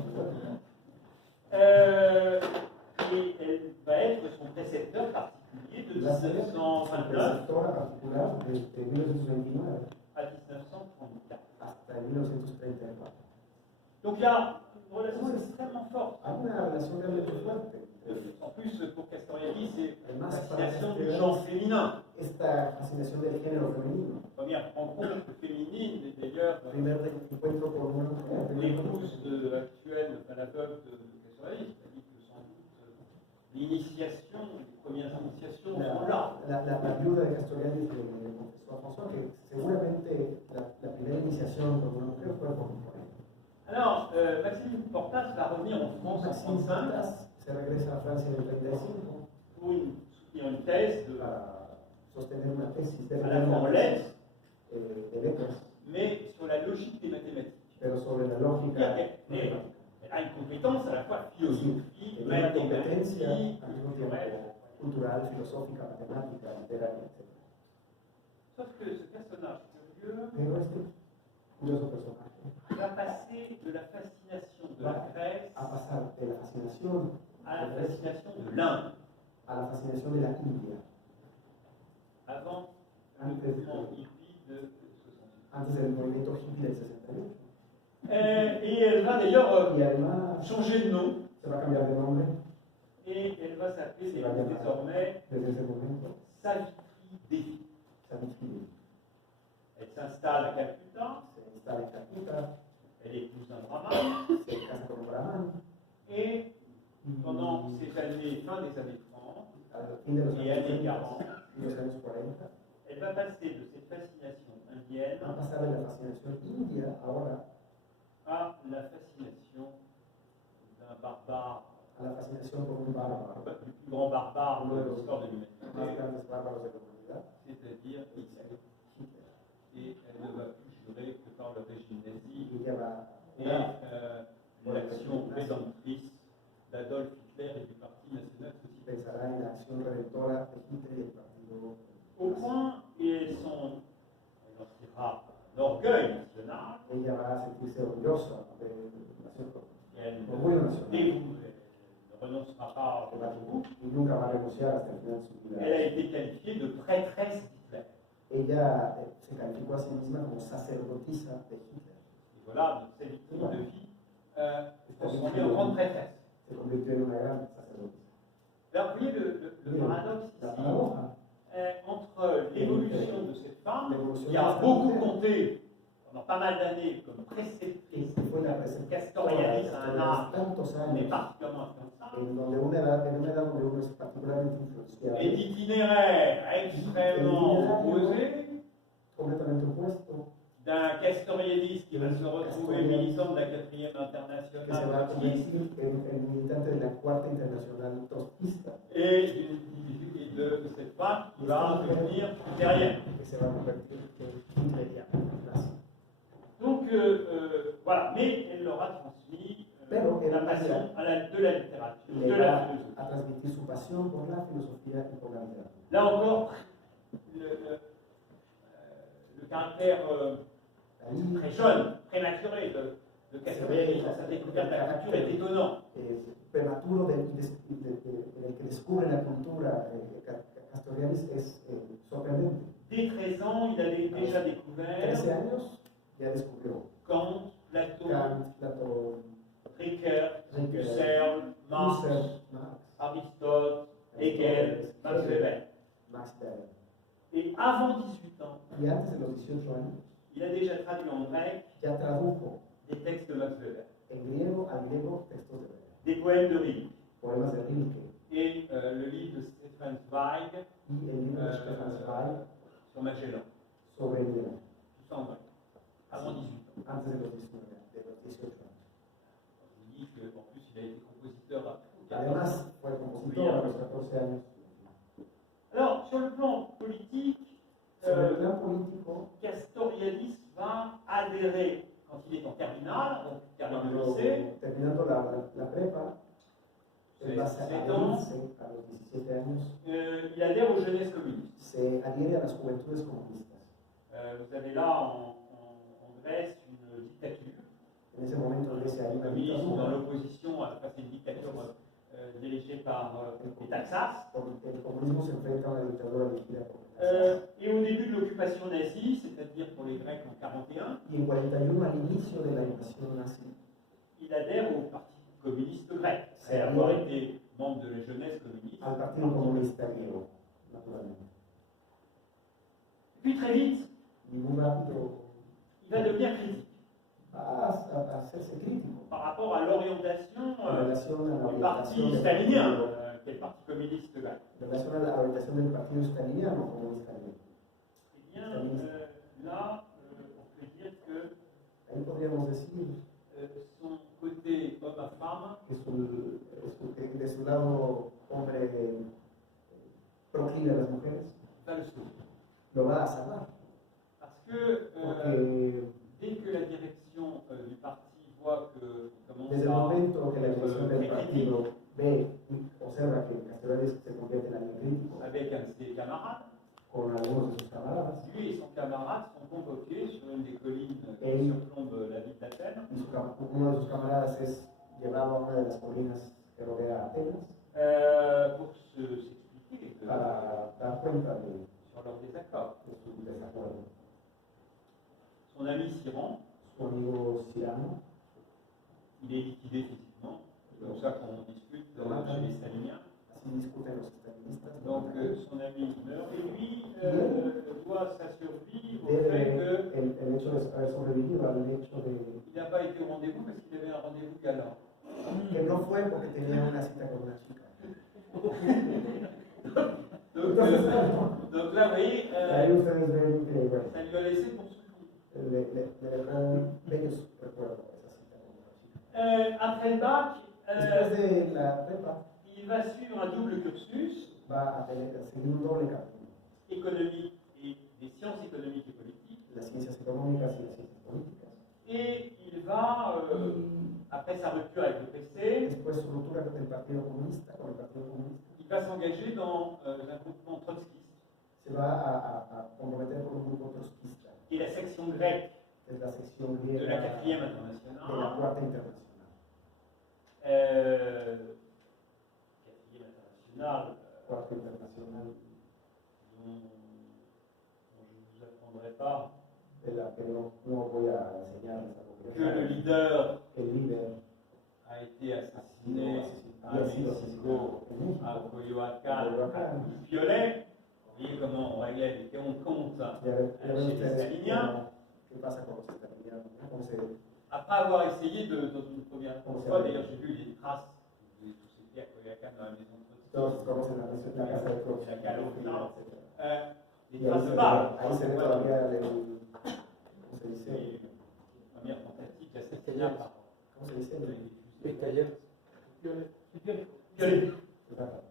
Et elle va être son précepteur particulier de La serie, su 1929 preceptora particular desde 1929 à 1934. hasta 1934. Donc il y a une relation extrêmement forte. Hay una relación realmente fuerte. En plus, pour Castoriadis, c'est la Además, fascination para du genre féminin. esta fascinación del género femenino. Première rencontre féminine, d'ailleurs, Primer encuentro con una mujer. l'épouse actuelle, enfin la veuve de Castoriadis, a dit que sans doute l'initiation, les premières initiations sont là. La viuda de Castoriadis le confesó a François que seguramente la primera iniciación con una mujer fue por él. Alors, Maxime Portas va revenir en France en Maxime 1935 Portas se regresa a Francia en el 35 pour soutenir une thèse para sostener una tesis de à la fois en lettres, de letras, mais sur la logique des mathématiques. pero sobre la lógica Elle a une compétence à la fois philosophique, una competencia mathématique, al mismo culturelle. tiempo cultural, filosófica, matemática, literaria, etc. Sauf que ce personnage curieux Pero este curioso personaje va passer de la fascination de la Grèce a pasar de la fascinación à la fascination de l'Inde, a la fascinación de la India, avant le antes, mouvement hippie de 68. antes del movimiento hippie del 68. Et elle va d'ailleurs Y además changer de nom, se va a cambiar de nombre et elle va s'appeler se va a llamar désormais desde ese momento Savitri Devi. Savitri. Elle s'installe à Calcutta, Se instala en Calcuta, elle épouse un brahman, se casa con un brahman et y pendant ces années, fin des années 30 al fin de los et años années 30 40, y los años 40 elle va passer de cette fascination indienne va a pasar de la fascinación india ahora à la fascination d'un barbare, a la fascinación por un bárbaro, du plus grand barbare uno de de los l'histoire de más l'humanité, grandes bárbaros de la humanidad, c'est-à-dire Hitler. Hitler. Et elle ne va plus jurer que par le régime nazi Y ella va et por el l'action régimen nazi, rédemptrice d'Adolf Hitler et du Parti national socialiste. pensará en la acción redentora de Hitler y el partido Au point, et elle en tirera l'orgueil national, ella va a sentirse orgullosa de la nación, et elle orgullo ne nacional, ne renoncera pas que au va bout. y nunca va a renunciar hasta el final de su Elle a vida. été qualifiée de prêtresse d'Hitler. Ella se calificó a sí misma como sacerdotisa de Hitler. Et voilà, donc cette victime de vie transformée en grande prêtresse. Se convirtió en una gran sacerdotisa. Alors, vous voyez le paradoxe La ici, paradoja entre l'évolution de cette femme, l'évolution qui a de esta beaucoup mujer, compté pendant pas mal d'années comme préceptrice, que fue la preceptora castorialiste à un de âge, tantos mais años, particulièrement influençable, en una edad donde uno es particularmente et influenciable, d'itinéraire extrêmement opposé, completamente opuesto, d'un castorialiste qui va se retrouver militant de la 4e que se va a internationale trotskiste, convertir en militante de la Cuarta Internacional trotskista, et de cette femme qui va devenir luthérienne. que se va a convertir en hitleriana, nazi. Donc voilà, mais elle leur a transmis Pero la era passion de la littérature, Le de la va philosophie. a transmitir su pasión por la filosofía y por la literatura. Là encore, le caractère Ahí très jeune, prématuré de Castoriadis dans sa découverte de la culture est étonnant. prematuro en el que descubre la cultura Castoriadis es sorprendente. Dès 13 ans, il avait déjà découvert 13 años ya descubrió Kant, Platon, Kant, Platón, Ricoeur, Ricoeur, Husserl, Marx, Husserl, Marx, Aristote, Hegel, Max Weber. Max Weber. Et avant 18 ans, Y antes de los 18 años il a déjà traduit en grec ya tradujo des textes de Max Weber, en griego al griego textos de Weber, des poèmes de Rilke poemas de Rilke et le livre de Stefan Zweig y el libro de Stefan Zweig sur Magellan. sobre Viena, Tout ça en grec, avant 18 ans. antes de los 18 años. On dit qu'en plus, il a été compositeur à Además, fue compositor a los 14 años. Alors, sur le plan politique, Sobre el plan político, Castoriadis va adhérer quand il est en terminale, donc terminale cuando lycée, terminando la prepa, él va a 17 ans, adherirse a los 17 años, il adhère aux jeunesses communistes. se adhiere a las juventudes comunistas. Vous avez là en Grèce une dictature. En ese momento en Grecia hay Les una communistes sont dans dictadura, l'opposition à c'est une dictature dirigée par les Taxas. el comunismo se enfrenta a una dictadura dirigida por Et au début de l'occupation nazie, c'est-à-dire pour les Grecs en 41, y en 41 al inicio de la invasión nazi, il adhère au Parti communiste grec, après avoir été membre de la jeunesse communiste. al Partido Comunista Griego, naturalmente. Puis très vite, Y muy rápido il va devenir critique va a hacerse crítico par rapport à l'orientation en relación a la du parti orientación del stalinien, partido, qui est le Parti communiste grec. en relación a la orientación del partido staliniano comunista griego. Eh bien, là, on peut dire que Ahí podríamos decir son côté homme à femme que de su lado hombre proclive a las mujeres va le sauver. lo va a salvar. Parce que Porque dès que la direction du parti voit que commence desde el momento que la être dirección del très critique partido ve y observa que Castoriadis se convierte en alguien crítico avec un de ses camarades, con algunos de sus camaradas lui et son camarade sont convoqués sur une des collines Et- qui surplombe la ville d'Athènes y uno de sus camaradas es llevado a una de las colinas que rodea a Atenas pour s'expliquer para dar cuenta de sur leur désaccord. su desacuerdo. Son ami s'y rend, Su amigo Cyrano il est liquidé physiquement, c'est comme ça qu'on discute chez les Staliniens. así discuten los estalinistas. Donc son ami meurt et lui doit sa survie au Debe fait que el hecho de haber sobrevivido al hecho de il n'a pas été au rendez-vous parce qu'il avait un rendez-vous galant. que no fue porque tenía una cita con una chica. Donc là, vous voyez, Ahí ustedes ven que, bueno, ça lui a laissé pour souvenir. le dejó bellos recuerdos esa cita con una chica. Après le bac, Después de la prepa, il va suivre un double cursus, va a seguir un doble camino. économie et des sciences économiques et politiques. Las ciencias económicas y las ciencias políticas. Et il va, après sa rupture avec le PC, Después su ruptura con el Partido Comunista, il va s'engager dans un groupement trotskiste, se va a comprometer con un grupo trotskista, qui est la section grecque que es la sección de griega la 4e de la internationale. Cuarta Internacional. 4e internationale, Cuarta Internacional, dont je ne vous apprendrai pas de la que no voy a enseñarles a que le leader el líder a été assassiné à ha sido Mexico, asesinado en à México. Coyoacán, du violet. Vous voyez comment on réglait les comptes Ya ven chez les ustedes staliniens. qué pasa con los estalinianos, cómo se Après avoir essayé dans une première fois, d'ailleurs j'ai vu les traces de tous ces pierres Coyoacán dans la maison de todos conocen la casa de Cruz, Chacal, etc. les Y ahí traces se de ve, balles. ahí se ve todavía ¿cómo se dice? La première tentative d'assassinat par ¿Cómo se dice? les fusils. Violet. Exacto.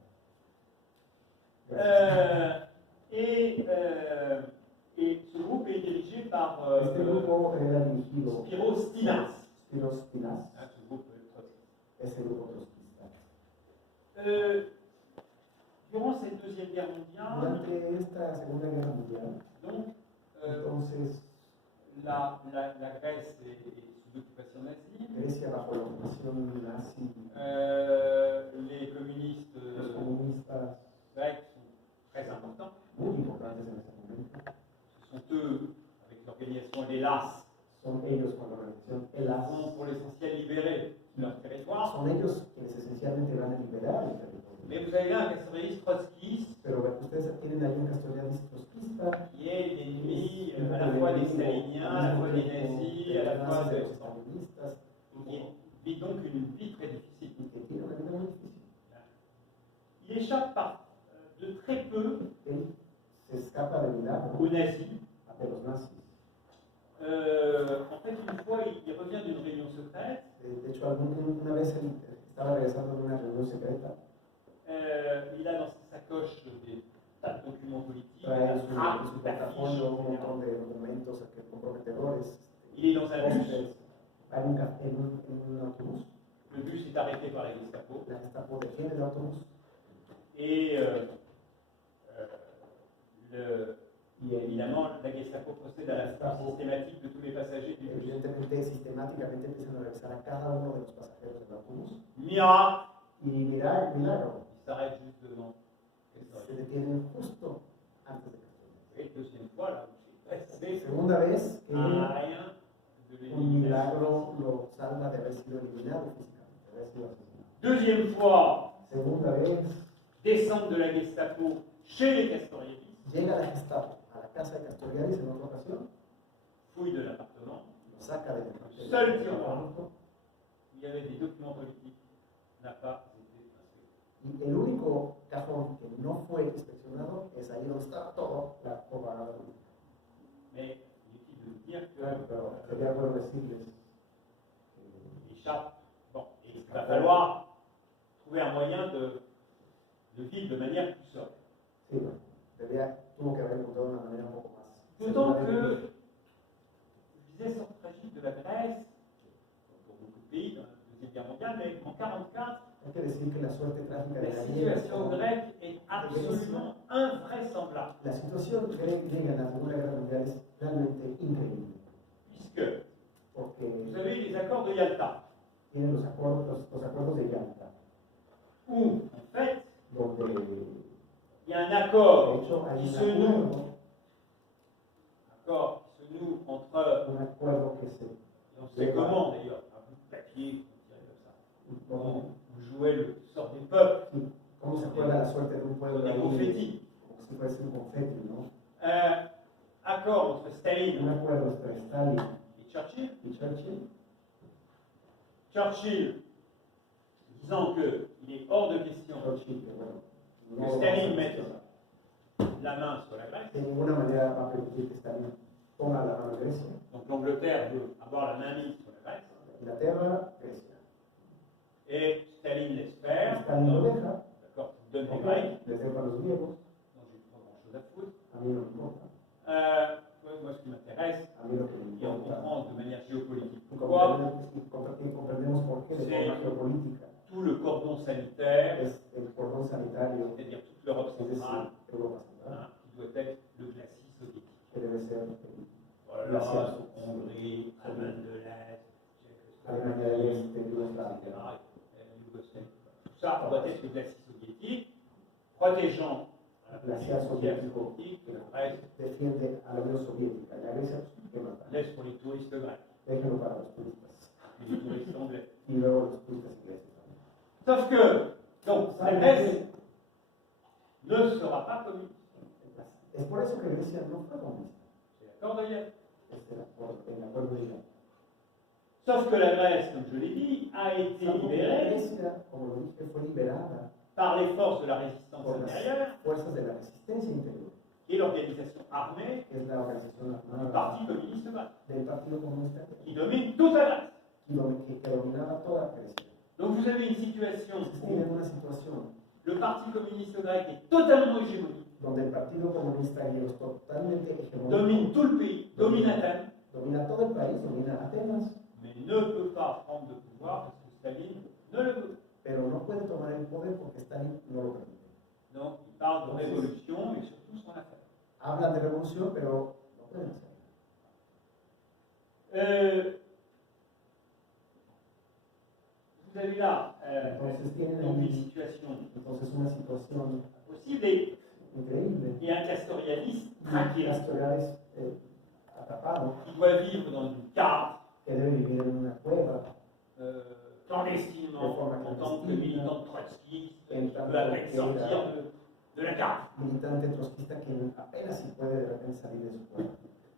Et ce groupe est dirigé par Este grupo era dirigido Spiro Stinas. Spiro Stinas, Ce groupe trotskiste. ese grupo trotskista. Durant cette Deuxième Guerre mondiale, Durante esta Segunda Guerra Mundial, donc, entonces la Grèce est sous occupation nazie. Grecia bajo la ocupación nazi, Les communistes los comunistas grecs sont très importants. muy importantes en ese momento, Ce sont eux, avec l'organisation ELAS, son ellos con la organización qui ELAS, vont pour l'essentiel libérer leur territoire. son ellos quienes esencialmente van a liberar el territorio. Mais vous avez là un castorialiste trotskiste Pero ustedes tienen ahí un castorianista trotskista qui est l'ennemi à la fois des staliniens, à la fois des nazis, à la fois de de... los estalinistas, Il vit donc une vie très difficile. y que tiene una vida muy difícil. Il échappe de très peu Él se escapa de milagro aux nazis. de los nazis. En fait, une fois, il revient d'une réunion secrète. De hecho, una vez él estaba regresando de una reunión secreta. Il a dans sa sacoche des tas de documents politiques, Trae des su tracts, portafolio un d'affiches, montón de documentos comprometedores. Il est dans un bus. Entonces, va en un autobús. Le bus est arrêté par la Gestapo. La Gestapo detiene el autobús. Et évidemment, la Gestapo procède à la l'arrestation systématique de tous les passagers du bus. Evidentemente, sistemáticamente empiezan a revisar a cada uno de los pasajeros del autobús. Miracle! Y mira el milagro. Il s'arrête juste devant. Se detienen justo antes de Castoriadis. Et deuxième fois, là, c'est Segunda vez que rien de un l'élimination. milagro lo salva de haber sido eliminado físicamente, de haber sido asesinado. Deuxième fois, Segunda vez, descente de la Gestapo chez les Castoriadis, llega la Gestapo a la casa de Castoriadis en otra ocasión, fouille de l'appartement, lo saca del Seul tiroir. apartamento, il y avait des documents politiques, n'a pas été inspecté. y el único cajón que no fue inspeccionado es ahí donde está todo la propaganda. Mais inutile de dire que Claro, pero sería bueno decirles il échappe. Bon, et il va falloir trouver un moyen de vivre de manière plus sobre. sí, bueno, tuvo que haber encontrado una manera un poco más. D'autant segura de vivir. que, je disais, sort tragique de la Grèce, pour beaucoup de pays dans la Deuxième Guerre mondiale, mais en 1944, Hay que decir que la suerte trágica de la la situation griega, grecque est absolument invraisemblable. la situación griega en la Segunda Guerra Mundial es realmente increíble, Puisque porque vous avez les accords de Yalta, tienen los acuerdos de Yalta, où, en fait, donde il y a un de accord hecho hay qui un se noue, acuerdo entre, que se et on sait comment d'ailleurs, un bout de papier, on dirait comme ça, ¿Cómo où jouait le sort des peuples, se des acuerda confetti. como si fuese un confeti, ¿no? Accord entre Staline Un acuerdo entre Stalin et Churchill. y Churchill, Churchill disant qu'il est hors de question Churchill, que bueno, que no Staline va a mette hacer la main sur la Grèce. de ninguna manera va a permitir que Stalin ponga la mano en Grecia. Donc l'Angleterre veut avoir la main mise sur la Grèce. Inglaterra, Grecia. Et Staline laisse faire. Stalin lo deja, D'accord, il donne les ok, Grecs, les deja a los griegos, dont j'ai pas grand-chose à foutre. a mí no me importa, Moi, ce qui m'intéresse, a mí lo que me et on importa. comprend de manière géopolitique pourquoi, Comprendemos por qué de forma geopolítica tout le cordon sanitaire, es el cordón sanitario, c'est-à-dire toute l'Europe es decir, centrale, Europa Central, hein, qui doit être le glacis soviétique. que debe ser Voilà, glacial. Hongrie, Allemagne de l'Est, Alemania del Este, etc. Yugoslavia. Yougoslavie. Tout ça doit être le glacis soviétique, protégeant la Glacial soviético soviétique, que le reste defiende a la Unión Soviética. La Grecia, pues, ¿qué más da? laisse pour les touristes grecs Déjenlo para los turistas. et les touristes anglais. Y luego los turistas ingleses también. Sauf que, donc, la Grèce ne sera pas communiste. Es por eso que Grecia no fue comunista. C'est l'accord de Yalta. Es el acuerdo de Yalta. Sauf que la Grèce, comme je l'ai dit, a été La libérée Grecia, como lo dije, fue liberada par les forces de la résistance por las intérieure fuerzas de la resistencia interior, et l'organisation armée que es la organización du armada Parti communiste grec, del Partido Comunista qui domine toute la Grèce. que dominaba toda Grecia. Donc vous avez une situation Entonces où tienen una situación le Parti communiste grec est totalement hégémonique, donde el Partido Comunista griego es totalmente hegemónico, domine tout le pays, domine Athènes, domina todo el país, domina Atenas, mais ne peut pas prendre de pouvoir parce que Staline ne le veut. pero no puede tomar el poder porque Stalin no lo permite. Donc il parle de révolution et surtout son affaire. Hablan de revolución, pero no pueden hacerlo. Vous avez là Entonces tienen donc une ahí situation entonces una situación possible increíble. et un castorialiste Y traqué Castoriadis atrapado, qui doit vivre dans une cave que debe vivir en una cueva, clandestinement De forme en tant que clandestine. militant trotskiste qui En peut tanto à peine que sortir era de la cave. militante trotskista que apenas si puede de repente salir de su cueva.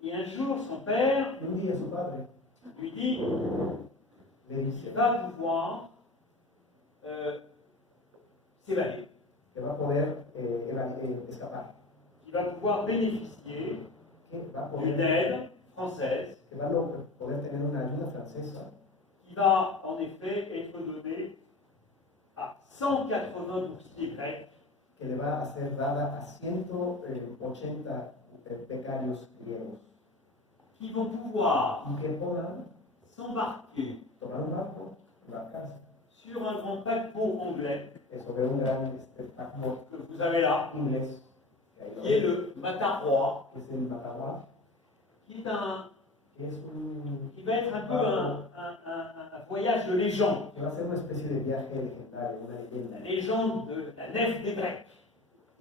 Et un jour, son père Y un día su padre lui dit le qu'il dice va pouvoir s'évader, que va a poder escapar, qu'il va pouvoir bénéficier que va a d'une poder, aide française que va a poder tener una ayuda francesa qui va en effet être donnée à 180 boursiers grecs que le va a ser dada a 180 becarios griegos qui vont pouvoir y que podrán s'embarquer tomar un barco, embarcarse sur un grand paquebot anglais sobre un gran paquebot que vous avez là, inglés qui est le Mataroi, que es el Matagua, qui est un que es un qui va être un peu un voyage de légende, que va a ser una especie de viaje legendario, una leyenda. la légende de la nef des Grecs.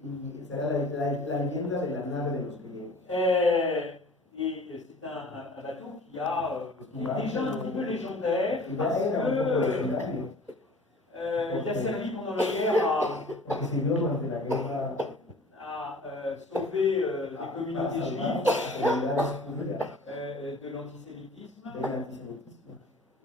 Y será la leyenda de la nave de los griegos. Et c'est un bateau qui est déjà un petit peu légendaire Y parce ya era un poco que legendario, il a servi pendant la guerre porque sirvió durante la guerra à sauver des a communautés salvar juives comunidades judías de l'antisémitisme. del antisemitismo.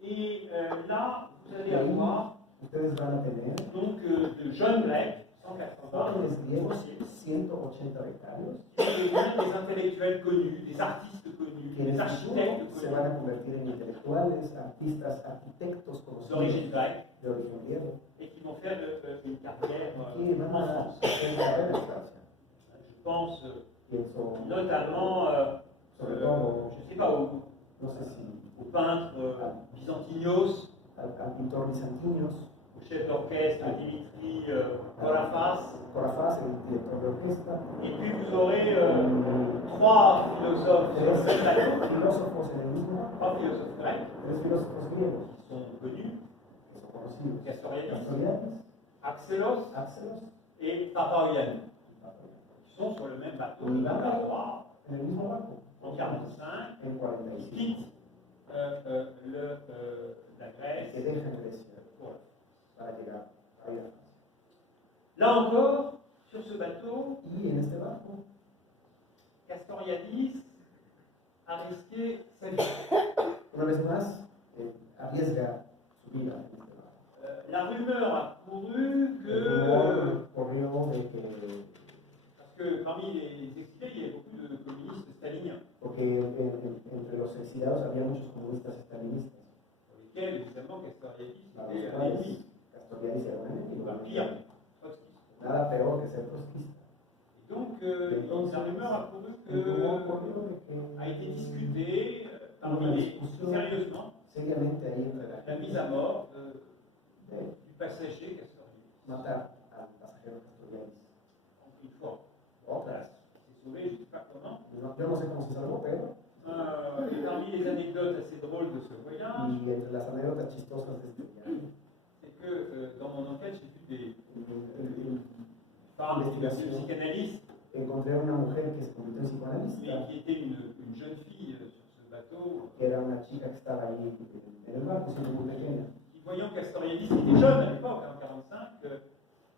Et là, vous allez Y ahí avoir ustedes van a tener donc de jeunes Grecs, 180, jóvenes griegos, 180 becarios, qui deviennent des intellectuels connus, des artistes connus, que en des el architectes futuro se connus van a convertir en intelectuales, artistas, arquitectos d'origine conocidos grecque de origen griego, et qui vont faire une carrière que en van a France. hacer carrera en Francia. Je pense Pienso notamment, sobre je todo, ne sais pas, no sé si au peintre Byzantinos, al pintor bizantinos, au chef d'orchestre Dimitri Korafas, Corafas, el director de orquesta, et puis vous aurez trois philosophes sur le même bateau, filósofos en el mismo barco, trois philosophes grecs tres filósofos griegos qui sont connus, que son conocidos, Castoriadis, Castoriadis, Axelos Axelos et Paparian, y Papageno, qui sont sur le même bateau, Oui, le bah, Mataroi, en el mismo barco, en 45, en qui 45, quittent la que Grèce dejan Grecia pour la para llegar a ir a Francia. Là encore, Sur ce bateau, Y en este barco, Castoriadis a risqué sa vie. una vez más, arriesga su vida en este barco. La rumeur a couru El que, rumor corrió de que, parce que parmi les exilés, il y a beaucoup de communistes staliniens, porque entre los exiliados había muchos comunistas estalinistas, pour lesquels, évidemment, Castoriadis a était los un cuales ennemi, Castoriadis era un enemigo. un pire, trotskiste. Nada peor que ser trotskista. Et donc, Entonces, la rumeur a couru el rumor que corrió de que a été discuté una parmi les, discusión sérieusement, seriamente ahí entre la la gente mise à mort de du passager Castoriadis. matar al pasajero Castoriadis. En une fois, Otras, il s'est sauvé, je ne sais pas comment. yo no sé cómo se salvó, pero Et parmi les anecdotes assez drôles de ce voyage, y entre las anécdotas chistosas de este viaje, c'est que dans mon enquête, j'ai vu des en femmes de investigación psychanalystes, encontré a una mujer que se convirtió en mais psicoanalista, qui était une jeune fille sur ce bateau, que era una chica que estaba ahí en el barco, siendo muy pequeña, qui, voyant Castoriadis, qui était jeune à l'époque, en 45,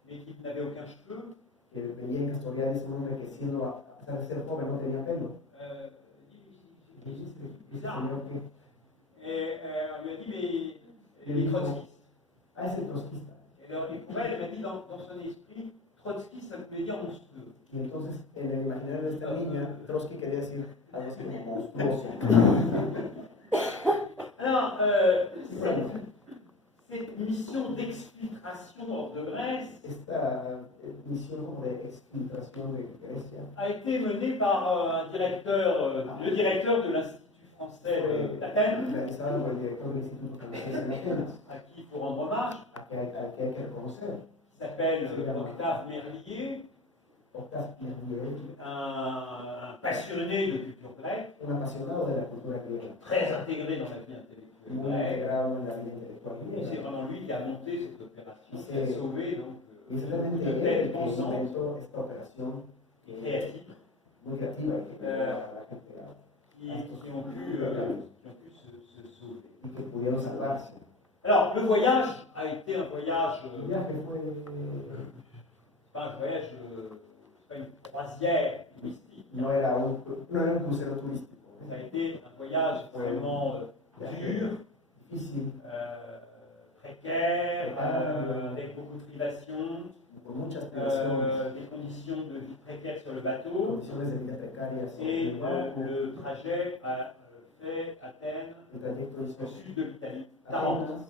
mais qui n'avait aucun cheveu, que veía en Castoriadis un hombre que siendo, a pesar de ser joven, no tenía pelo. dit, Y dice, bizarre. señor, que Et on lui a dit, mais il est trotskiste. ah, es el trotskista. Et alors, et pour elle, elle m'a dit dans son esprit, trotskiste, ça voulait dire monstrueux. Y entonces, en el imaginario de esta niña, Trotsky quería decir algo así como monstruoso. Alors, cette mission d'exfiltration hors de Grèce Esta misión como de exfiltración de Grecia a été menée par un directeur, le directeur de l'Institut français d'Athènes, realizada por el director del Instituto Francés en Atenas, à qui il faut rendre hommage, al que hay que reconocer, qui s'appelle Octave Merlier, Octave Merlier, un passionné de culture grecque, un apasionado de la cultura griega, très intégré dans la vie intellectuelle muy grecque. integrado en la vida intelectual Et c'est griega. vraiment lui qui a monté cette opération, qui a sauvé donc Y es realmente de él têtes el que pensantes inventó esta operación et créatives muy creativa y que ayudó a la gente qui ont pu se sauver. y que pudieron salvarse. Alors, le voyage a été un voyage, El viaje fue, c'est pas un voyage, c'est pas une croisière touristique, no era un crucero turístico, ça a été un voyage vraiment dur, difícil, précaire, avec beaucoup de privations, con muchas privaciones, des conditions de vie précaires sur le bateau, condiciones de vida precarias en et el barco. le trajet a fait Athènes El trayecto au hizo sud de l'Italie, Tarente.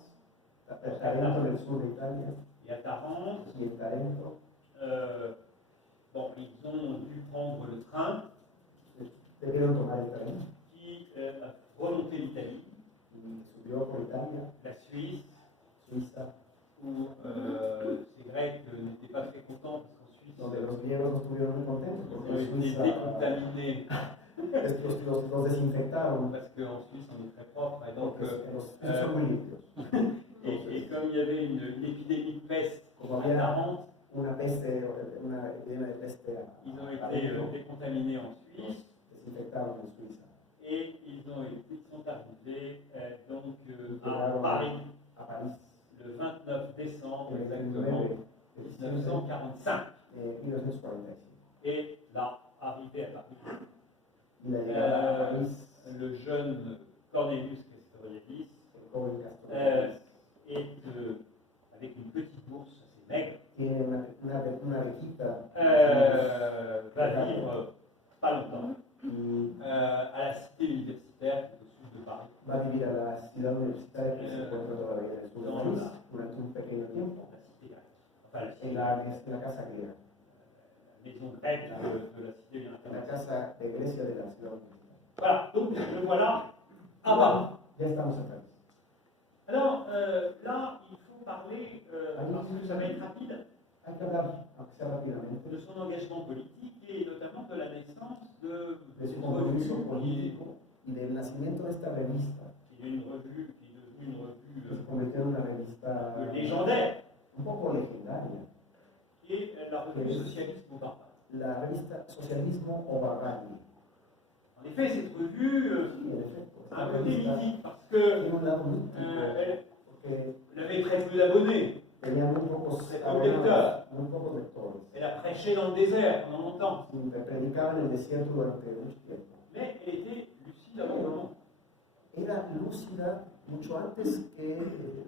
Atenas, Tarento en el sur de Italia, Et à Tarente, y en Tarento bon, ils ont dû prendre le train debieron tomar el tren qui a remonté l'Italie, y subió por Italia, la Suisse, Suiza, où ces Grecs n'étaient pas très contents parce qu'en Suisse, donde los griegos no estuvieron muy contentos ils porque ont en été Suiza décontaminés los desinfectaron, parce qu'en Suisse on est très propre et donc porque los suizos son muy limpios. et comme il y avait une épidémie de peste Como à había Tarente, una epidemia de peste ils ont été Tarento, décontaminés en Suisse desinfectaron en Suiza, et ils sont arrivés donc à llegaron Paris a París le 29 décembre el exactement 29 de diciembre 1945. de 1945. Et là, arrivé à Paris, Y la llegada a París, le jeune Cornelius Castoriadis el joven Castoriadis est avec une petite bourse assez maigre, tiene una bequita va vivre pas longtemps y à la cité universitaire qui est au sud de Paris, va a vivir a la ciudad universitaria que se encuentra todavía en el sur de París durante un pequeño tiempo, la cité grecque, enfin la cité, en la casa griega, maison grecque de la cité en la internationale. casa de Grecia de la ciudad universitaria. Voilà, donc le voilà à Paris. Ya estamos en París. Alors là, il faut parler, parce que ça va être rapide, Hay que hablar, aunque sea rápidamente, de son engagement politique et notamment de la naissance de su d'une compromiso revue político y del nacimiento de esta revista, qui est devenue une que se revue convirtió en una revista légendaire, un poco legendaria, qui est la revue Socialisme au Barbare. la revista Socialismo o Barbarie. En effet, cette revue Sí, en efecto, a un esta côté revista mythique parce que tiene un lado mítico, elle porque avait très peu d'abonnés. Tenía muy pocos C'est arenas, protecteur. muy pocos lectores. Elle a prêché dans le désert pendant longtemps. Predicaba en el desierto durante mucho tiempo. Mais elle était lucide avant le monde. Era lúcida mucho antes que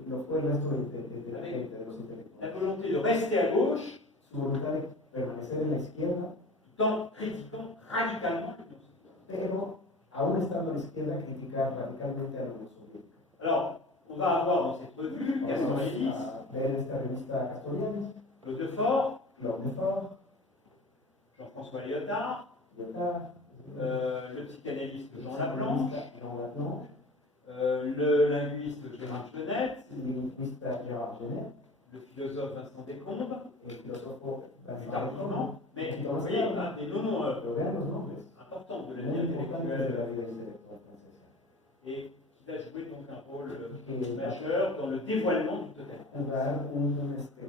lo fue el resto de la gente, de los La intelectuales. volonté de rester à gauche Su voluntad de permanecer en la izquierda, tout en critiquant radicalement l'Union soviétique. pero aún estando a la izquierda, criticar radicalmente a la Unión Soviética. Alors, on va avoir dans cette revue, Vamos Castoriadis, a ver esta revista Castoriadis, Claude Lefort, Claude Lefort, Jean-François Lyotard, Lyotard, le psychanalyste Jean Laplanche, Jean Laplanche, le linguiste Gérard Genette, el lingüista Gérard Genette, le philosophe Vincent Descombes, el filósofo plus Vincent tardivement, mais Descombes. vous voyez, hein, des noms Pero vean los nombres, importants de la muy vie importantes de la intellectuelle vida intelectual francesa. et qui va jouer donc un rôle majeur dans le dévoilement du totalitarisme. Jugar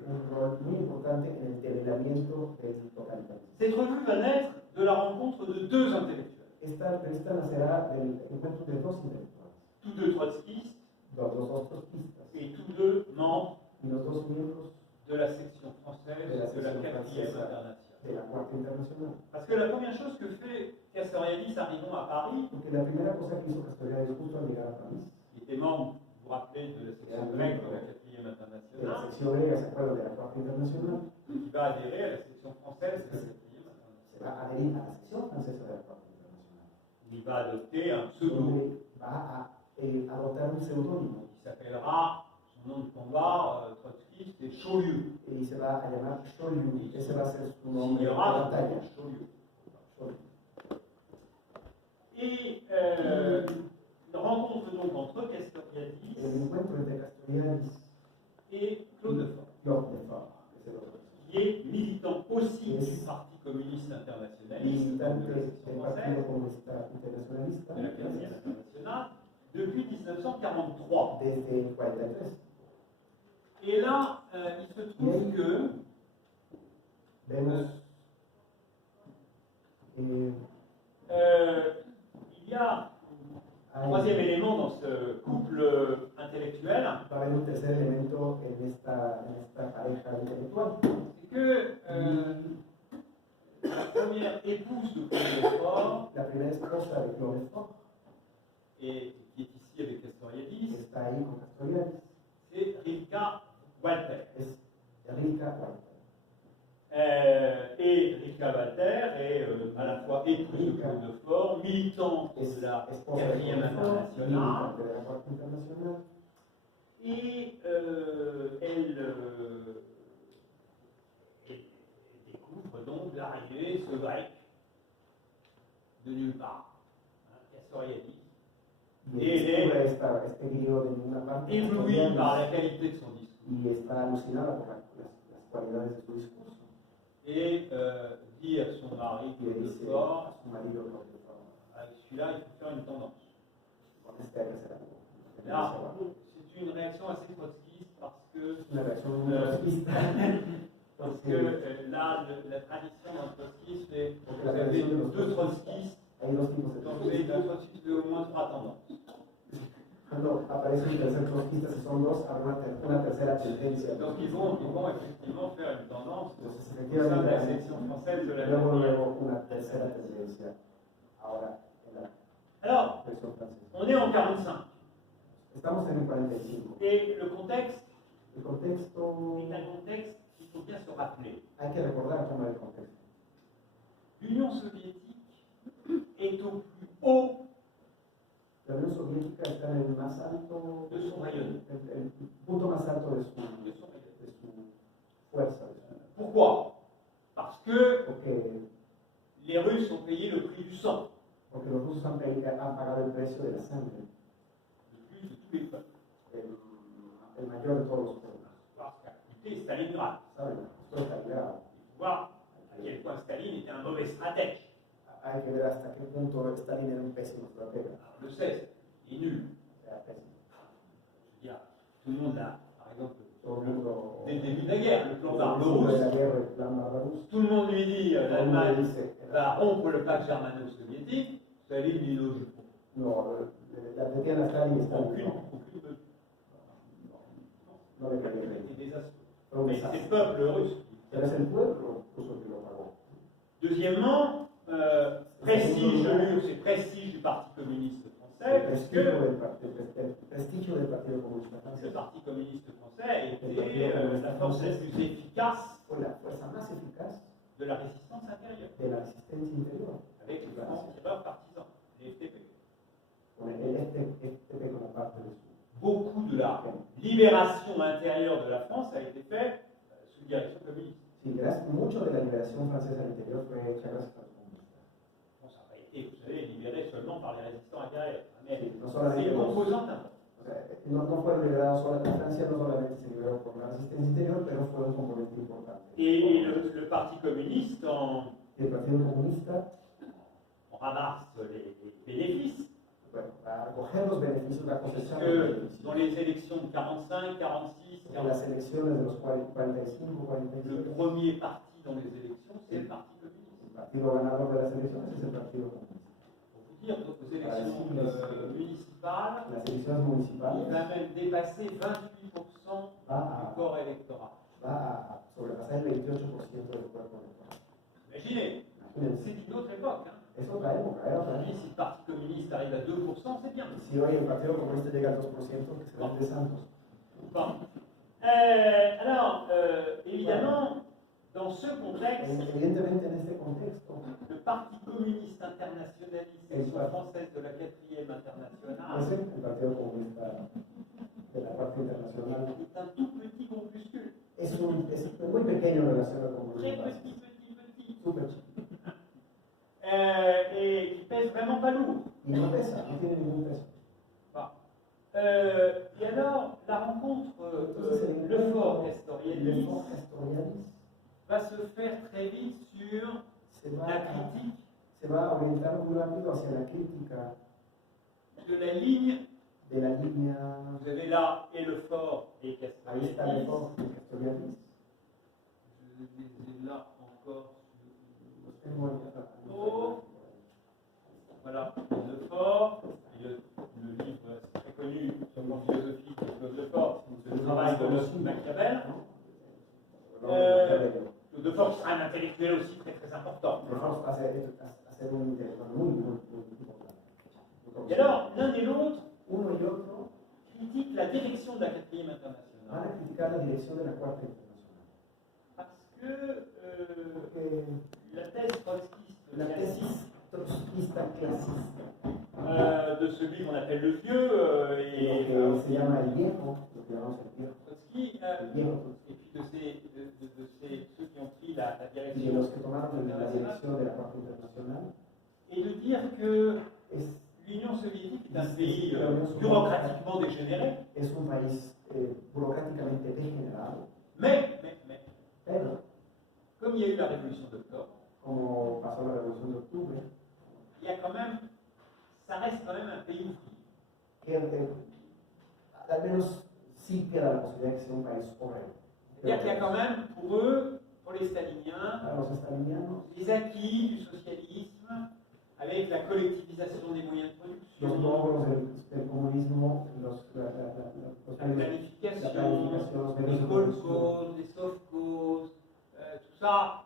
un rol muy importante en el develamiento del totalitarismo. Cette revue va naître de la rencontre de deux intellectuels, Esta revista nacerá del encuentro de dos intelectuales, tous deux trotskistes los dos trotskistas et tous deux membres y los dos miembros de la section française de la 4e internationale. de la Cuarta Internacional. Parce que la première chose que fait Castoriadis arrivant à Paris, Porque la primera cosa que hizo Castoriadis justo al llegar a París, il était membre, vous vous rappelez, de la section grecque de la 4e de la internationale, sección griega, se acuerdan de la Cuarta Internacional, qui va adhérer à la section française de la 4e internationale. se va a adherir a la sección francesa de la Cuarta Internacional, Il va adopter un pseudo donde va a adoptar un seudónimo qui s'appellera, son nom de combat, trotskiste, c'est Chaulieu. y se va a llamar Choliu. Ese va a ser su Il nombre y de aura batalla. Chaulieu. Choliu. Et une rencontre donc entre Castoriadis El encuentro entre Castoriadis et Claude Lefort, y Claude Lefort, que es el otro. qui est militant aussi du Parti communiste internationaliste Militante de la section del française, Partido Comunista Internacionalista de la 15e internationale, depuis 1943. desde el 43. Et là, il se trouve que Vemos il y a un troisième élément dans ce couple intellectuel, va a haber un tercer elemento en esta pareja intelectual. c'est que la première épouse de Claude Lefort, La primera esposa de Claude Lefort, et qui est ici avec Castoriadis, está ahí con Castoriadis, c'est Rivka Walter. es Rivka Walter. Et Rivka Walter est à la fois épouse de Claude Lefort, militante Es de la esposa de 4e Claude Lefort, internationale, militante de la Cuarta Internacional, et elle découvre donc l'arrivée, ce grec, de nulle part, Castoriadis, y descubre este griego de ninguna parte, ébloui par la Castoriadis, qualité de son discours, y está alucinada por las cualidades de su discurso. et dit à son mari Y le Claude dice Lefort, a su marido Claude Lefort, avec celui-là, il faut faire une tendance. con este hay que hacer algo. Là, c'est une réaction assez trotskiste parce que Una reacción muy trotskista. Parce que là, la tradition dans le trotskisme, c'est Porque vous la avez tradición de los deux trotskistas, trotskistes, hay dos tipos de donc vous avez trotskistas. deux trotskistes de au moins trois tendances. Cuando aparece un tercer trotskista, si son dos, habrá una tercera tendencia. Donc ils vont effectivement faire une tendance Entonces, au sein de la efectivamente, section française de la luego una tercera tendencia. Ahora, en la Alors, versión francesa. on est en 45, Estamos en el 45. et le contexte El contexto, est un contexte qu'il faut bien se rappeler. hay que recordar cómo era el contexto. L'Union soviétique est au plus haut La Unión Soviética está en el más alto, de son rayonnement. el punto más alto de su fuerza. Pourquoi? Parce que Porque les Russes ont payé le prix du sang, los rusos han pagado el precio de la sangre, le plus de tous les peuples. el mayor de todos los pueblos. Parce qu'à quitter Stalingrad. ¿Saben? Esto es Stalingrado. Il faut voir à quel point Staline était un mauvais stratège. Hay que ver hasta qué punto Stalin era un pésimo estratega. On le sait, il est nul. Era pésimo. Je veux dire, tout le monde a, par exemple, Todo el mundo, dès le début de la guerre, le plan al Barbarousse, principio de la guerra, el plan Barbarousse, tout le monde lui dit todo el mundo l'Allemagne dice, va rompre le pacte germano-soviétique. Staline dit non, je ne no, la metían a Stalin y comprends Stalin aucune no le quería Il creer. était désastreux. fue un mais c'est desastre. le peuple russe. Pero es el pueblo ruso que lo pagó. Deuxièmement, prestige, je lus, c'est prestige du Parti communiste français, El parce prestigio que el prestigio del Partido Comunista le Francés Parti communiste français était la force la plus efficace fue la fuerza más eficaz de la résistance intérieure, de la resistencia interior, avec les francs-tireurs partisans, les FTP. con el FTP como parte de su. Beaucoup de la libération intérieure de la France a été faite sous direction communiste. Sí, gracias, mucho de la liberación francesa al interior fue hecha gracias a los comunistas. Bon, ça n'a pas été, vous savez, libéré seulement par les résistants intérieurs, mais Sí, no c'est solamente une los, composante importante. o sea, no fueron liberados solamente, Francia no solamente se liberó por la resistencia interior, pero fue un componente importante. Et le Parti communiste Y el Partido Comunista, on ramasse les bénéfices, bueno, para recoger los beneficios, la cosecha de los que beneficios. dans les élections de 45, 46, En las 47, elecciones de los 45, le 46, premier parti dans les élections, c'est le Parti communiste. el partido ganador de las elecciones es el Partido Comunista. Pour vous dire, aux élections municipales, Las elecciones municipales il va même dépasser 28% du corps électoral. va a sobrepasar el 28% del cuerpo electoral. Imaginez, Imagínense, c'est une autre époque. Hein. es otra época, era otra Aujourd'hui, época. si le Parti communiste arrive à 2%, c'est bien. Si hoy el Partido Comunista llega al 2%, que será de Santos. Bon. Alors, évidemment, dans ce contexte, Evidentemente, en este contexto, le Parti communiste internationaliste, section française de la 4e internationale, ese, el Partido Comunista de la parte internacional, est un tout petit groupuscule. es muy pequeño en relación al Très comunismo. petit. Súper chiquito. Et qui pèse vraiment pas lourd. Y no pesa, no tiene ningún peso. Bon. Et alors, la rencontre Le Fort Castoriadis va se faire très vite sur la critique se va a orientar muy rápido hacia la crítica de la ligne. de la línea. Vous avez là et Le Fort et Ahí está el Castoriadis. Fort y Castoriadis. Je les ai là encore. Los tengo acá. Oh. Voilà, Le Fort, et le livre très connu sur la philosophie de Claude Lefort, c'est le travail de Machiavel. De Fort sera un intellectuel aussi très important. Vamos a hacer un intelectual muy importante. Et alors, l'un et l'autre Uno y otro critiquent la direction de la 4e van internationale. a criticar la dirección de la Cuarta Internacional. Parce que Porque la thèse trotskiste, la tesis trotskista clasista, de celui qu'on appelle le vieux, lo que se llama el viejo, lo que llamamos el viejo, Trotsky, el viejo Trotsky, et puis de ceux qui ont pris la y de direction los que tomaron la dirección de la Cuarta Internacional, et de dire que es l'Union soviétique est un pays bureaucratiquement dégénéré, es un país burocráticamente degenerado, pero comme il y a eu la révolution d'octobre, como pasó la Revolución de Octubre, il y a quand même, ça reste quand même un pays ouvrier. que al menos sí queda la posibilidad de que sea un país obrero. C'est-à-dire qu'il y a quand même, pour eux, pour les staliniens, Para los stalinianos, les acquis du socialisme avec la collectivisation des moyens de los production, logros del comunismo, la la planification, los les medios de colcos, les softcos, tout ça,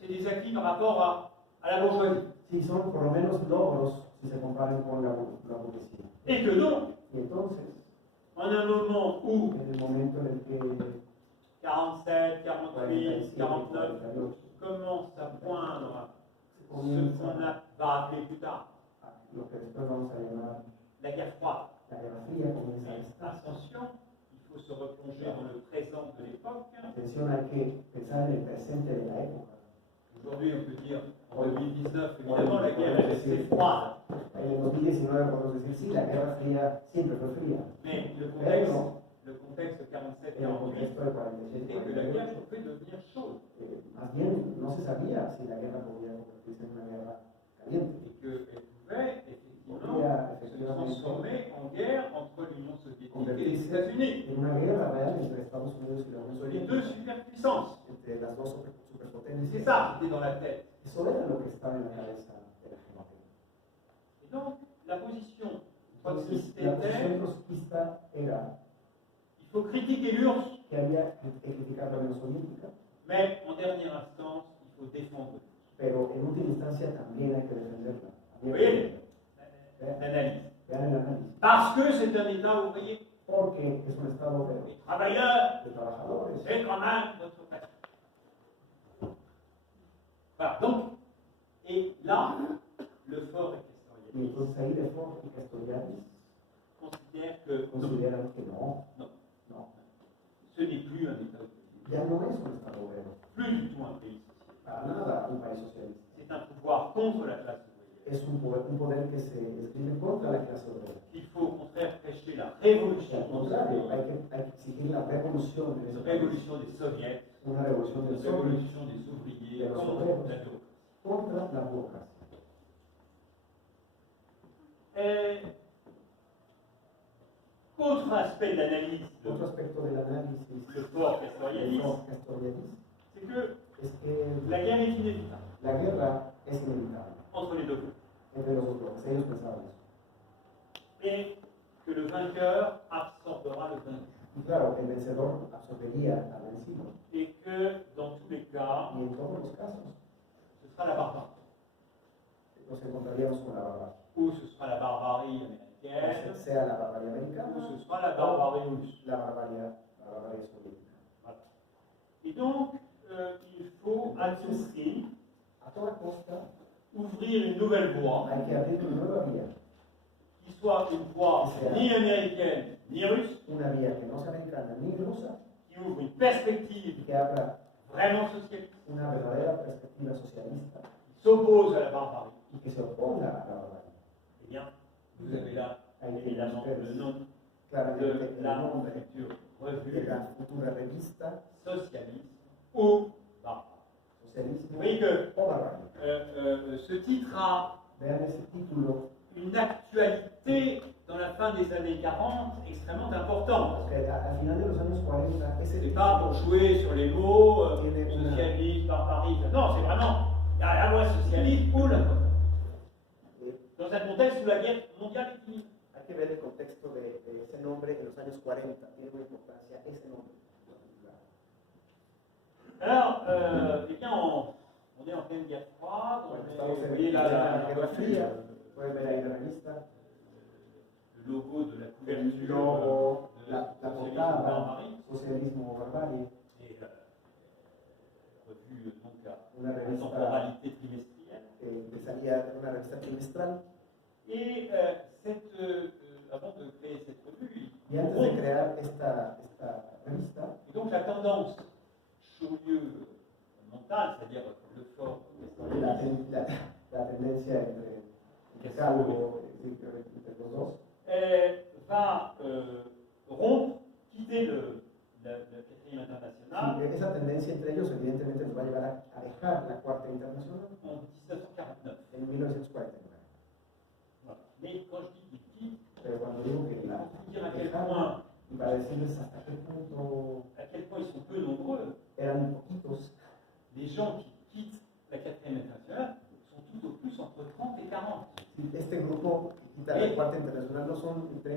c'est des acquis par rapport à la bourgeoisie. Sí, son por lo menos logros si se comparan con la burguesía. Et que donc, Y entonces, en un moment où en el momento en el que 47, 48, 47, 49 48, commence à poindre se ce comienza qu'on va appeler plus tard lo que después vamos a llamar la guerre froide. la Guerra Fría, comienza Mais esta. attention, il faut se replonger dans le présent de l'époque. Atención, hay que pensar en el presente de la época. Aujourd'hui, on peut dire, en 2019, évidemment, la guerre est restée froide. En 2019 podemos decir, sí, la Guerra Fría siempre fue fría, Mais le contexte 47-48, en el contexto de 47 c'était que la guerre pouvait devenir chaude. más bien no se sabía si la guerra podía convertirse en una guerra caliente. Et qu'elle pouvait effectivement Podía se efectivamente transformer en guerre entre l'Union soviétique et les convertirse États-Unis. en una guerra real entre Estados Unidos y la Unión Les deux Soviética, superpuissances. entre las dos C'est superpotencias. ça qui était dans la tête. Eso era lo que estaba en la cabeza de la gente. Et donc, la position Entonces, trotskiste la était posición trotskista era, il faut critiquer l'URSS que había que criticar la Unión Soviética, mais en dernière instance, il faut défendre. pero en última instancia también hay que defenderla. Vous voyez l'analyse. Vean el análisis. Parce que c'est un État ouvrier. Porque es un estado Les travailleurs, de trabajadores. c'est quand même votre patrie. Voilà, donc, et là, le fort Y Castoriadis entonces ahí de Ford y Castoriadis considère que non, consideran que no, ce n'est plus un État ouvrier, ya no es un estado obrero, plus du tout un pays social. para nada un país socialista. C'est un pouvoir contre la classe ouvrière. Es un poder que se escribe contra la clase obrera. Il faut au contraire prêcher la Y révolution, al contrario, hay que exigir la revolución de une ese país, révolution des soviets, una revolución une del soviet révolution des ouvriers de los contre obreros. la bureaucratie. contra la burocracia. Autre aspect d'analyse Otro aspecto del análisis de Ford de Castoriadis, Ford Castoriadis c'est que es que la guerre est inévitable la guerra es inevitable entre les deux blocs entre los dos bloques. Ellos pensaban eso. et que le vainqueur absorbera le vaincu. Y claro, el vencedor absorbería al vencido. Et que dans tous les cas, Y en todos los casos ce sera la barbarie. nos encontraríamos con la barbarie. Ou ce sera la barbarie américaine, Sea la barbarie americana ou ce sera la barbarie russe. la barbarie soviética. Voilà. Et donc, il faut à tout prix A toda costa ouvrir une nouvelle voie hay que abrir una nueva vía. qui soit une voie ni américaine ni russe, Una vía que no sea americana ni rusa qui ouvre une perspective y que abra vraiment socialiste, una verdadera perspectiva socialista qui s'oppose à la barbarie. y que se oponga a la barbarie. Eh bien, vous avez là Hay que évidemment le nom claramente de el la nombre future de revue la futura revista socialiste ou barbare. Vous Socialismo voyez que o Barbarie. ce titre a Vean ese título, une actualité dans la fin des années 40 extrêmement importante. que al final de los años 40 ese C'est pas pour jouer sur les mots, Tiene una- socialiste, barbarisme. Non, c'est vraiment la loi socialiste ou la loi. Dans un contexte où la guerre mondiale est finie. hay que ver el contexto de ese nombre en los años 40, tiene una importancia ese nombre. Alors, eh bien, on est en pleine guerre froide. Bueno, Vous estamos en voyez là la Guerra revue, Fría, pueden ver ahí la revista, le logo de la el couverture logo, de la Socialisme portada, Barbarie. Socialismo o Barbarie, Et revue donc à una revista temporalité trimestrielle. que salía en una revista trimestral. Et avant de créer cette revue, Y antes de crear esta revista, et donc la tendance Chaulieu-Montagne, c'est-à-dire le fort la tendencia entre Calvo entre los dos, va rompre, quitter la quatrième internationale y esa tendencia entre ellos evidentemente nos va a llevar a dejar la Cuarta Internacional en 1949. en 1949. Voilà. Mais quand je dis qu'il quitte, Pero cuando digo que il la faut dire à quel dejaron, point, y para decirles hasta qué punto ils sont peu nombreux. eran poquitos, Les gens qui quittent la quatrième internationale sont tout au plus entre 30 et 40. este grupo que quita la Cuarta Internacional no son entre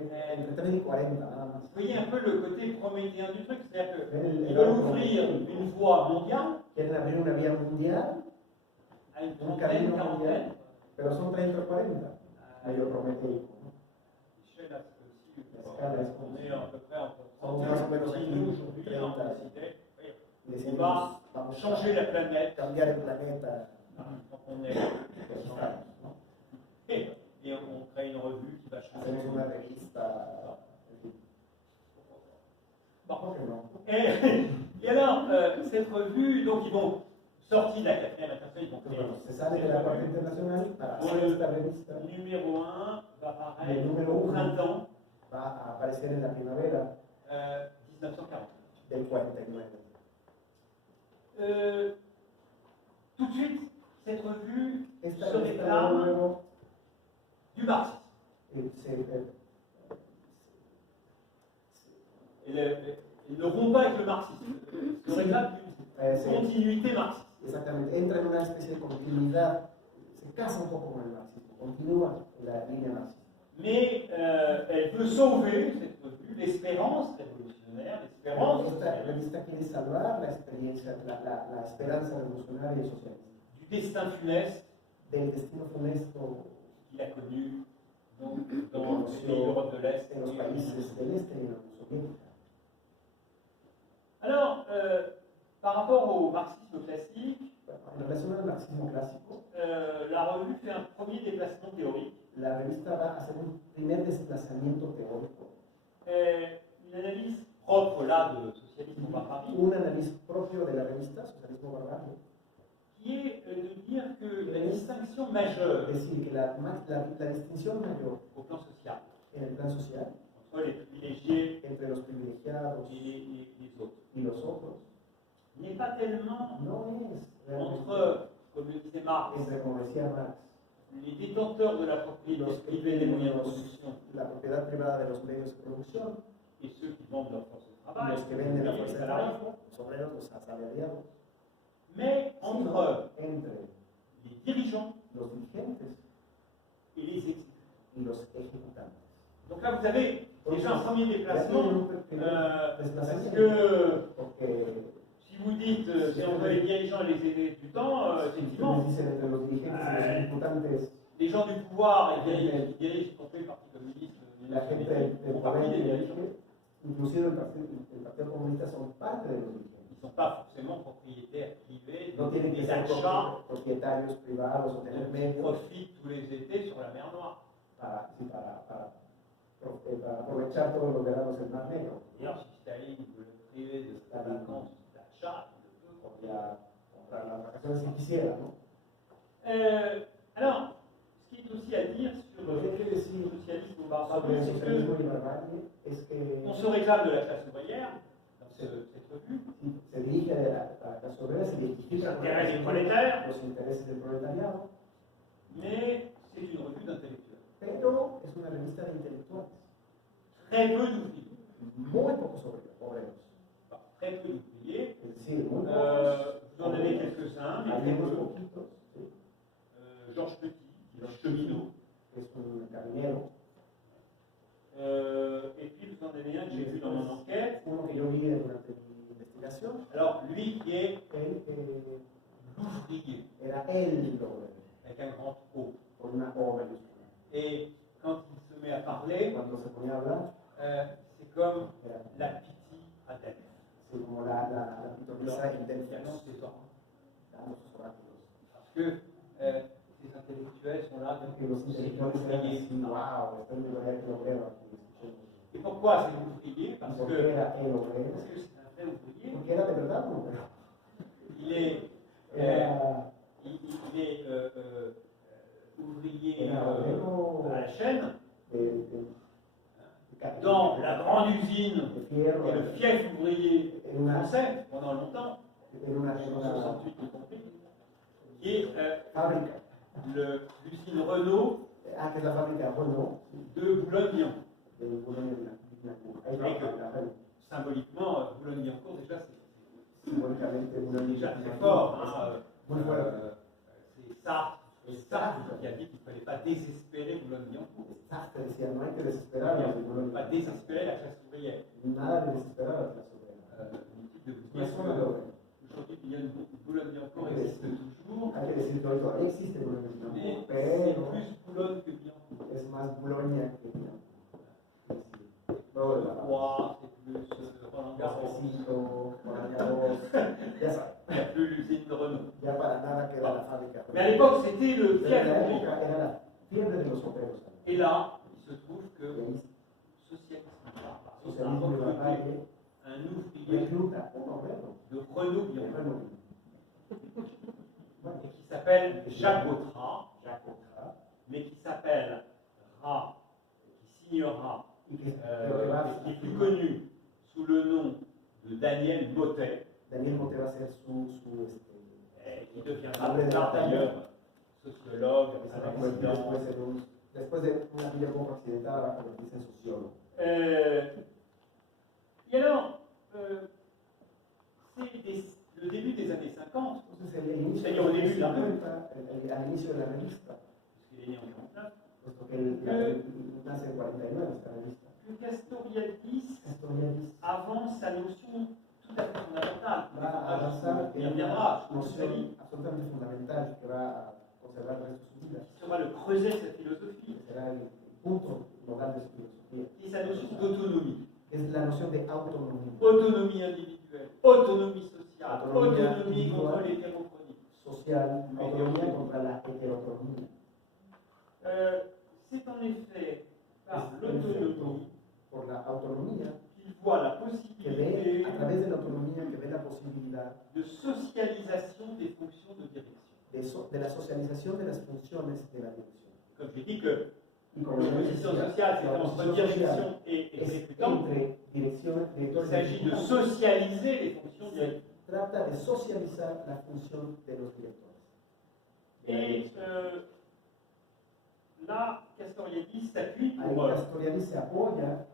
30 y 40 nada más. Vous voyez un peu le côté prométhéen du truc, c'est-à-dire El- qu'ils veulent ouvrir une voie mondiale Quieren abrir una vía mundial, à une un trentaine, camino quarantaine. mundial, pero son 30 o 40, medio prometeico. ¿no? L'échelle, là, c'est aussi, La escala es como on est à peu près entre Son 30 más o menos et aquí, 40. Nous, aujourd'hui, 30. on a décidé, voyez, on Decidimos, va vamos changer la planète cambiar el planeta quand on est. que estamos, ¿no? Et on crée une revue qui va changer. Hacemos una revista, en fin, Bon. ¿por qué no? Et alors, cette revue, donc ils vont sortir de la quatrième internationale, ils vont créer. Bueno, se sale de la Cuarta Internacional para hacer esta revista, Le numéro 1 va apparaître Le numéro au 1. printemps va a aparecer en la primavera 1940. del 49. Tout de suite, cette revue Esta se revista réclame luego du marxisme. Il ne rompt pas avec le marxisme. Se réclame d'une continuité marxiste. exactamente, entra en una especie de continuidad, se casa un poco con el marxismo, continúa en la línea marxista. Mais elle veut sauver, cette revue, l'espérance révolutionnaire, l'espérance Esta socialiste, quiere salvar la experiencia, la esperanza revolucionaria y socialista, du destin funeste del destino funesto qu'il a connu donc, dans les pays d'Europe de l'Est. en los países del este y en la Unión Soviética. Alors, par rapport au marxisme classique, En relación al marxismo clásico, la revue fait un premier déplacement théorique, la revista va a hacer un primer desplazamiento teórico, une analyse propre là de socialisme barbarie, un análisis propio de la revista Socialismo Barbarie, qui est de dire que la distinction majeure es decir, que la distinción mayor au plan social en el plan social entre les privilégiés entre los privilegiados et les autres y los otros n'est pas tellement no es realmente entre, comme le disait Marx, entre, como decía Marx, les détenteurs de la propriété privée des moyens de production la propiedad privada de los medios de producción et ceux qui vendent leur force de y travail, los que venden la les fuerza de salariés, trabajo, los obreros, los asalariados, mais entre entre les dirigeants los dirigentes et les exécutants. y los ejecutantes. Donc là, vous avez déjà un premier déplacement, parce Desplazamiento, que porque si vous dites, si on veut les dirigeants et les exécutants, effectivement, les dicen entre los dirigentes y los ejecutantes, les gens du pouvoir qui dirigent, y compris le Parti communiste, la gente del font poder partie que des dirigeants. dirige, inclusive el Partido Comunista, son parte de los dirigentes. Ils ne sont pas forcément propriétaires privés, No tienen que des ser achats propietarios privados o tener qui medios profitent tous les étés sur la mer Noire. para aprovechar todos los veranos el Mar Negro. D'ailleurs, si Staline veut le priver de sa vacance d'achat, il le peut. Podría comprar las vacaciones si quisiera, ¿no? Alors, ce qui est aussi à dire sur Lo que hay que le decir socialisme sobre barbarie, el c'est socialismo que y barbarie es que on se réclame de la classe ouvrière dans cette revue, si se dirige a la clase obrera, se identifica con Intérêts des prolétaires, los intereses del proletariado, mais c'est une revue d'intellectuels. pero es una revista de intelectuales, Très peu d'ouvriers. muy pocos obreros, Enfin, très peu d'ouvriers. es decir, muy pocos. Vous en avez quelques-uns, mais Hay très unos peu. poquitos, ¿sí? Georges Petit, qui est un cheminot. Que es un caminero. Et puis vous en avez un que j'ai vu dans mon enquête. Uno que yo vi durante mi investigación, Alors, lui qui est él l'ouvrier, era el obrero, avec un grand O. con una O mayúscula. Et quand il se met à parler, Cuando se ponía a hablar, c'est comme era la pitié à Delphes. así como la pitonisa Il intensa, annonce ¿no? ses ordres. Dando sus oráculos. Parce que ces intellectuels sont là Porque los c'est intelectuales eran l'ouvrier. así, wow, está el obrero que el obrero aquí, escuchemos. Et pourquoi c'est l'ouvrier? ¿Y Parce por que qué era el obrero? c'est un vrai ouvrier. Porque era de verdad un obrero. Il est, Era, il est ouvrier era obrero à la chaîne, de dans la grande usine de fierro, et le fief ouvrier en una, français pendant longtemps, en una, en 68 y compris, qui est fábrica. l'usine Renault Que es la fábrica Renault de Boulogne-Billancourt. de Boulogne-Billancourt. Ahí Et que, va, la Renault. symboliquement, Boulogne-Billancourt, déjà, c'est Simbólicamente déjà Boulogne-Billancourt. très fort. Hein, Muy fuerte. c'est Sartre, et Sartre qui a dit qu'il ne fallait pas désespérer Boulogne-Billancourt. Sartre decía, no hay que desesperar a los de Il ne faut Boulogne. pas désespérer la classe ouvrière. Nada de desesperar a la clase obrera. Inutile de vous No es dire una de obra. qu'aujourd'hui, Boulogne-Billancourt existe toujours, Hay que decir que hoy todavía existe mais Boulogne-Billancourt, c'est pero plus Boulogne que Billancourt. es más Boulogne que Billancourt. Es decir, C'est luego de plus la Roi, c'est plus Roland Garros. Cafecito, Roland Garros, ya sabes, Il n'y a plus l'usine de Renault. ya para nada queda la fábrica. Mais à l'époque, c'était le Pero en fief la ouvrier. época era la fiebre de los obreros. Et là, il se trouve que Y ahí socialisme barbarie a socialismo y recruté barbarie un ouvrier recluta un obrero de Renault de Billancourt Renault. Bueno, et qui s'appelle Jacques Vautrat, Jacques Vautrat, mais qui s'appellera, qui signera, y que lo que va qui est plus connu sous le nom de Daniel Motet, Daniel Mote va a ser qui deviendra plus tard d'ailleurs sociologue, que se va a convertir después de una vida un poco accidentada, va a convertirse en sociólogo. Et alors, c'est le début des années 50, Entonces, el inicio C'est-à-dire au de los début de la 50, al inicio de la revista, puisqu'il est né en 49, puesto que él nace en 49, esta revista, que Castoriadis Castoriadis avance sa notion tout à fait fondamentale la notion d'autonomie. es la noción de autonomía. Autonomie individuelle, autonomie sociale, Autonomía autonomie individuelle. contre l'hétérochronie. Social, autonomía contra la heterotomía. C'est en effet par l'autonomie Por la autonomía qu'il voit la que ve, possibilité a través de la autonomía, que ve la posibilidad de socialisation des fonctions de direction. de la socialización de las funciones de la dirección. Comme je dis que Y como la yo position decía, sociale, c'est la entre posición direction social et es exécutant. entre dirección, Il directores y s'agit de ejecutantes. socialiser les fonctions Se directrices. trata de socializar la función de los directores. De la Et dirección. là, Castoriadis s'appuie Ahí pour Castoriadis se apoya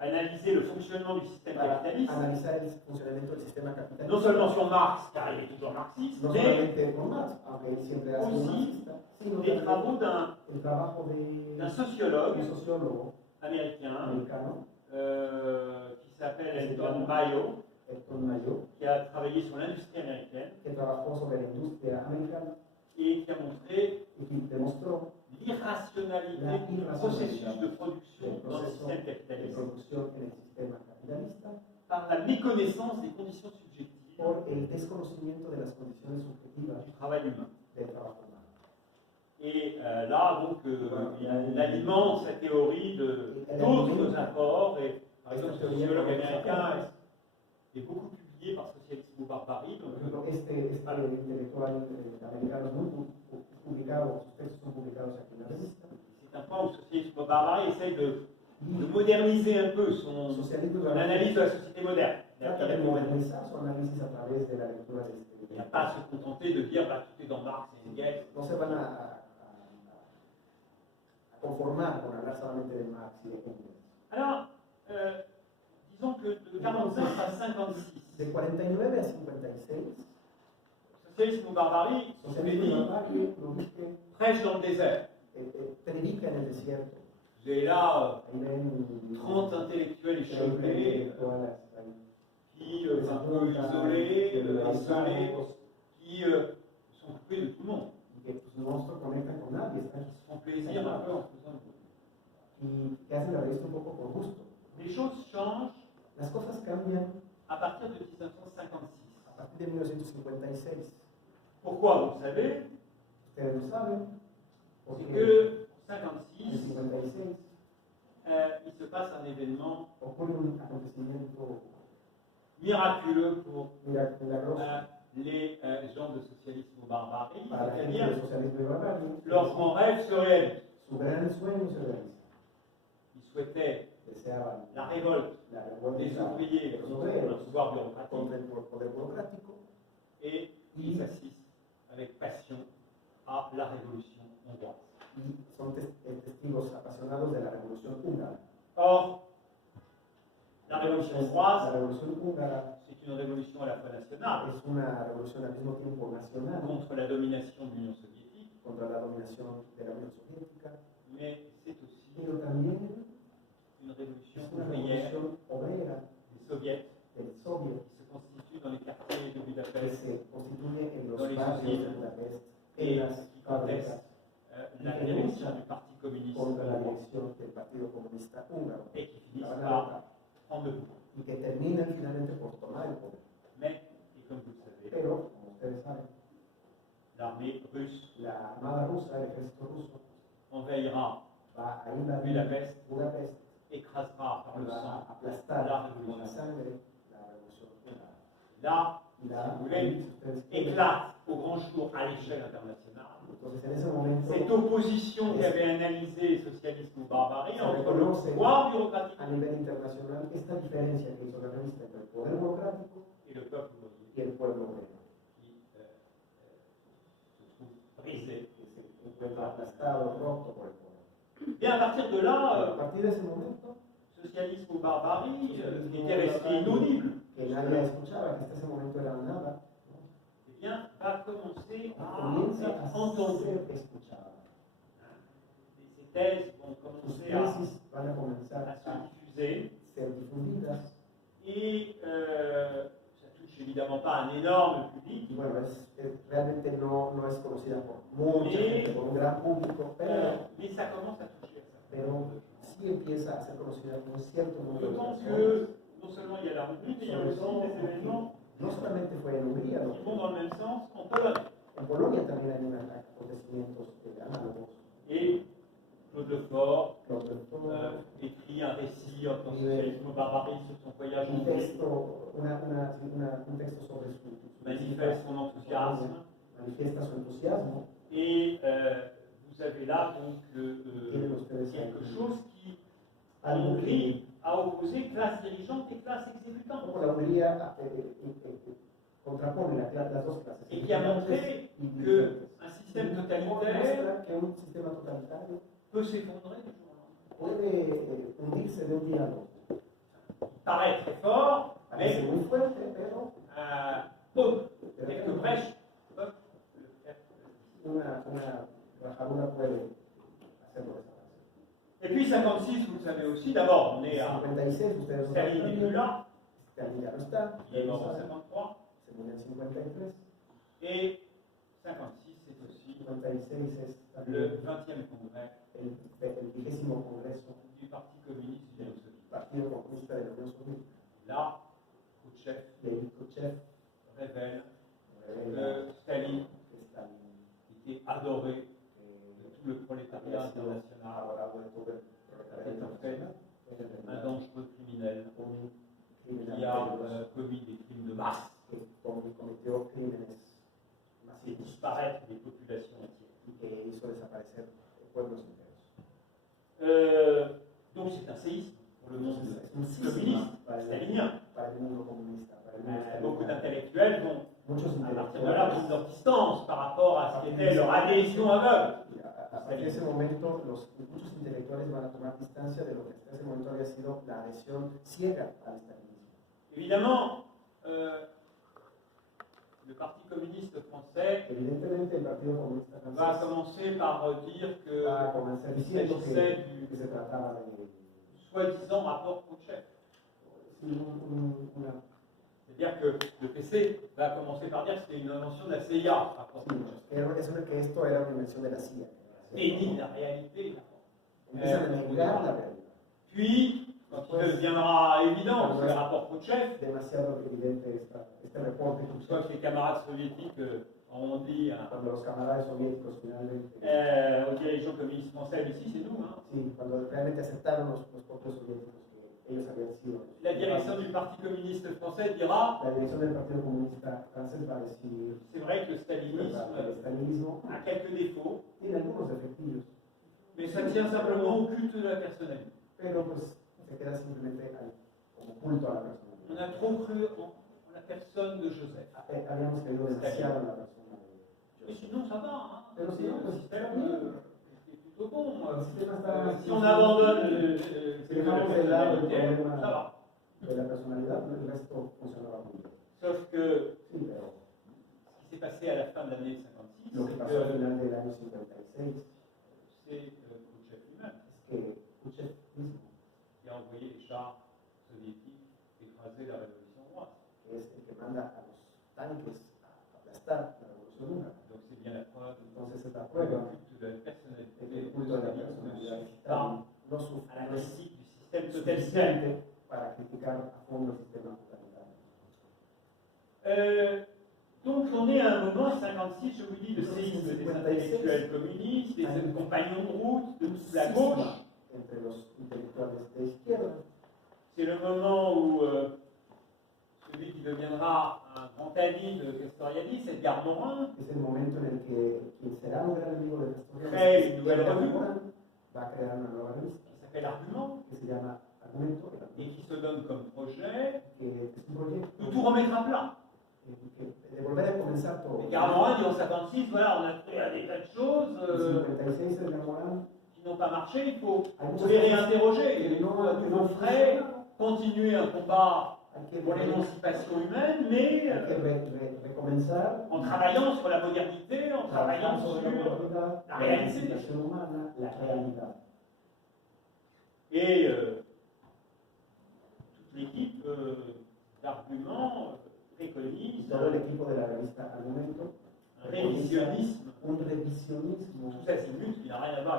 analyser le fonctionnement du système para capitaliste, analizar el funcionamiento del sistema capitalista. non seulement sur Marx, car il est toujours marxiste, No mais solamente por Marx, aunque él siempre ha sido aussi marxista, sino des también travaux d'un el trabajo de sociologue un sociólogo américain americano, qui s'appelle Elton Mayo, Elton Mayo, qui a travaillé sur l'industrie américaine que trabajó sobre la industria americana et qui a montré y que demostró l'irrationalité la du processus de production el dans le proceso système de capitaliste producción en el sistema capitalista par la méconnaissance des conditions subjectives por el desconocimiento de las condiciones subjetivas du travail humain. del trabajo humano. Et là, donc, il alimente sa théorie d'autres apports. Et, par exemple, ce sociologue américain est beaucoup publié par Socialisme ou Barbarie. Por Donc, ejemplo, este intelectual americano es muy publicado, sus textos son publicados aquí en la revista. c'est un point où Socialisme ou Barbarie essaye de moderniser un peu son analyse de la société moderne. Trata de modernizar su análisis a través de la lectura de este Il libro. n'y a pas à se contenter de dire bah, tout est dans Marx et Engels. No se van a conformar con hablar solamente de Marx y de Engels. Alors, disons que de 45 à 56, De 49 a 56, Socialisme ou Barbarie, je l'ai Socialismo y dit, Barbarie lo dice, prêche dans le désert. predica en el desierto. Vous avez là Ahí ven 30 intellectuels 30 échevelés intelectuales ahí, qui sont un peu isolés, isolés, qui sont coupés de tout le monde, y que pues, no se conectan con nadie, están qui se font plaisir un peu en faisant. y que hacen la revista un poco por gusto. Les choses changent Las cosas cambian à partir de 1956. a partir de 1956. Pourquoi? Vous savez, Ustedes lo saben, c'est porque que en en 56, 56 il se passe un événement ocurre un acontecimiento miraculeux pour milagroso les gens de socialisme ou barbarie, para la gente c'est-à-dire del socialismo y barbarie. leur grand rêve se réalise. Su gran sueño se realiza. Ils souhaitaient Deseaban la révolte la des revuelta ouvriers de los contre le obreros pouvoir bureaucratique contra el poder burocrático et ils assistent avec passion à la révolution hongroise. y son testigos apasionados de la revolución húngara. Or, la révolution La hongroise, revolución húngara c'est une révolution à la fois nationale es una revolución al mismo tiempo nacional contre la domination de l'Union soviétique, contra la dominación de la Unión Soviética, mais c'est aussi pero también une révolution es una ouvrière revolución obrera des soviets del Soviet qui se constitue dans les quartiers de que Budapest se constituye en los Dans les barrios de usines Budapest, et en las qui fábricas, contestent la direction du Parti communiste contra la hongrois dirección del Partido Comunista Húngaro et qui finissent la van a par derrotar, prendre le pouvoir. y que terminan finalmente por tomar el poder. Mais, et comme vous le savez, Pero, como ustedes saben, l'armée russe la armada rusa, el ejército ruso, envahira va a invadir Budapest, Budapest écrasera par y le va a sang aplastar la con la révolution. sangre la revolución húngara. Là, Y la, si vous voulez, si ustedes quieren, éclate au grand jour à l'échelle internationale entonces en ese momento cette opposition qu'avait analysée socialisme ou barbarie entre le pouvoir bureaucratique a nivel internacional esta diferencia que hizo la revista entre el poder burocrático et le peuple ouvrier y el pueblo obrero, qui se trouve brisé. que se encuentra aplastado, roto por el poder. Bien, à partir de là, A partir de ese momento, socialisme ou barbarie, qui était resté inaudible, que nadie escuchaba, que hasta ese momento era nada, ¿no? eh bien, va commencer à Comienza a être entendu. ser escuchada. Ces thèses vont Sus commencer à tesis van a comenzar se a diffuser ser difundidas. et ça touche évidemment pas un énorme public, Y bueno, realmente no es conocida por mucha gente, por un gran público, mais ça commence à toucher un certain pero nombre de gens. sí empieza empieza a ser conocida por un cierto número de D'autant personas. que non seulement il y a la Hongrie, mais il y a Sobre aussi todo des événements no solamente fue en Hungría, qui vont dans le même sens en Pologne. en Polonia también hay unos acontecimientos análogos. Et Claude Lefort Claude Lefort, écrit un récit entre socialisme et barbarie sur son voyage en un Hongrie, texto, un texto sobre su manifeste son enthousiasme. manifiesta su entusiasmo. Et vous avez là donc Tienen ustedes quelque ahí chose qui, en algo Hongrie, a opposé classe dirigeante et classe exécutante. como la Hungría contrapone las dos clases. Et qui a montré qu'un système totalitaire Muestra que un sistema totalitario peut s'effondrer du jour au lendemain. puede hundirse de un día al otro. Il paraît très fort, Parece mais muy fuerte, pero quelques brèches peuvent le faire. una rajadura puede hacerlo desaparecer. Et puis 56, vous le savez aussi, d'abord on est à 56, ustedes lo saben Staline n'est plus también. là, Stalin ya no está, il est mort en saben, 53, se murió en 53. et 56 c'est aussi 56 es le también 20e congrès el 20º Congreso du Parti communiste de l'Union soviétique. del Partido Comunista de la Unión Soviética. Là, Khrouchtchev Leonid Khrouchtchev révèle revela que Staline que Stalin était adoré de tout le prolétariat había sido international, adorado de todo el proletariado internacional, era en un realidad dangereux criminel un qui criminal a peligroso commis des crimes de masse que cometió crímenes et masivos disparaître des populations entières. y que hizo desaparecer pueblos enteros. Donc c'est un séisme pour le monde Entonces, es un communiste cisma para stalinien. el mundo comunista, para el mundo Beaucoup stalinista. d'intellectuels vont, Muchos à partir de là, prendre intelectuales, leur distance par rapport à ce qu'était leur adhésion aveugle. a partir de ese momento, muchos intelectuales van a tomar distancia de lo que hasta ese momento había sido la adhesión ciega al estalinismo. Évidemment, le Parti communiste français Evidentemente, el Partido Comunista va francés commencer par dire va a comenzar qu'il diciendo s'agissait que du se trataba de soi-disant rapport Khrouchtchev. una. C'est-à-dire que le PC va commencer par dire que c'était une invention de la CIA, rapport Khrouchtchev. Que esto era una invención de la CIA. Dénie de la réalité. Empiezan a negar la realidad. Puis, quand il deviendra évident que le rapport Khrouchtchev, Demasiado evidente este reporte. une fois que les camarades soviétiques ont dit Cuando los camaradas soviéticos finalmente, aux dirigeants communistes français, ici c'est nous, hein, sí, cuando realmente aceptaron los propios soviéticos que ellos habían sido. la direction du Parti communiste français dira La dirección del Partido Comunista francés va a decir c'est vrai que le que stalinisme el estalinismo a quelques défauts, tiene algunos defectillos, mais ça tient simplement au culte de la personnalité. pero pues se queda simplemente como culto a la persona. On a trop cru en la personne de Joseph. Habíamos creído demasiado en la persona Mais sinon ça va, hein. Pero sinon, le système est plutôt bon. El sistema está Si on abandonne si dejamos de lado el ça problema va. de la personalidad, el resto funcionaba muy bien. Sauf que Sí, pero ce qui s'est passé à la fin de l'année 56, lo que c'est pasó al que final del año 56 c'est Khrouchtchev lui-même es que Khrouchtchev mismo, qui a envoyé les chars soviétiques écraser la révolution hongroise. que es el que manda a los tanques a aplastar la revolución húngara. Donc c'est bien la preuve Entonces es la que le prueba culte de la personnalité de que el culto de la ne personalidad suffit pas no à la no es critique du système totalitaire. suficiente para criticar a fondo el sistema totalitario. Donc on est à un moment 56, je vous dis, de séisme des intellectuels communistes, des compagnons de route, de toute la gauche. Entre los intelectuales de izquierda. C'est le moment où celui qui deviendra un grand ami de Castoriadis, Edgar Morin, Es el momento en el que quien será un gran amigo de Castoriadis crée une nouvelle revue va a crear una nueva revista qui s'appelle Argument que se llama Argumento, et qui se donne comme projet que es un proyecto de tout remettre à plat. de volver a comenzar todo. Edgar Morin dit en 56, voilà, on a fait des tas de choses En 56 Edgar Morin qui n'ont pas marché, il faut hay muchas les cosas réinterroger, que il faut à no nouveau frais, funcionan. continuer un combat Hay que pour l'émancipation humaine, mais recomenzar en travaillant sur la modernité, en travaillant sobre la sur modernidad, la la réalité. emancipación humana, la realidad. Et toute l'équipe d'arguments préconise Todo el equipo de la revista Argumento un révisionnisme un revisionismo tout azimut qui n'a rien à voir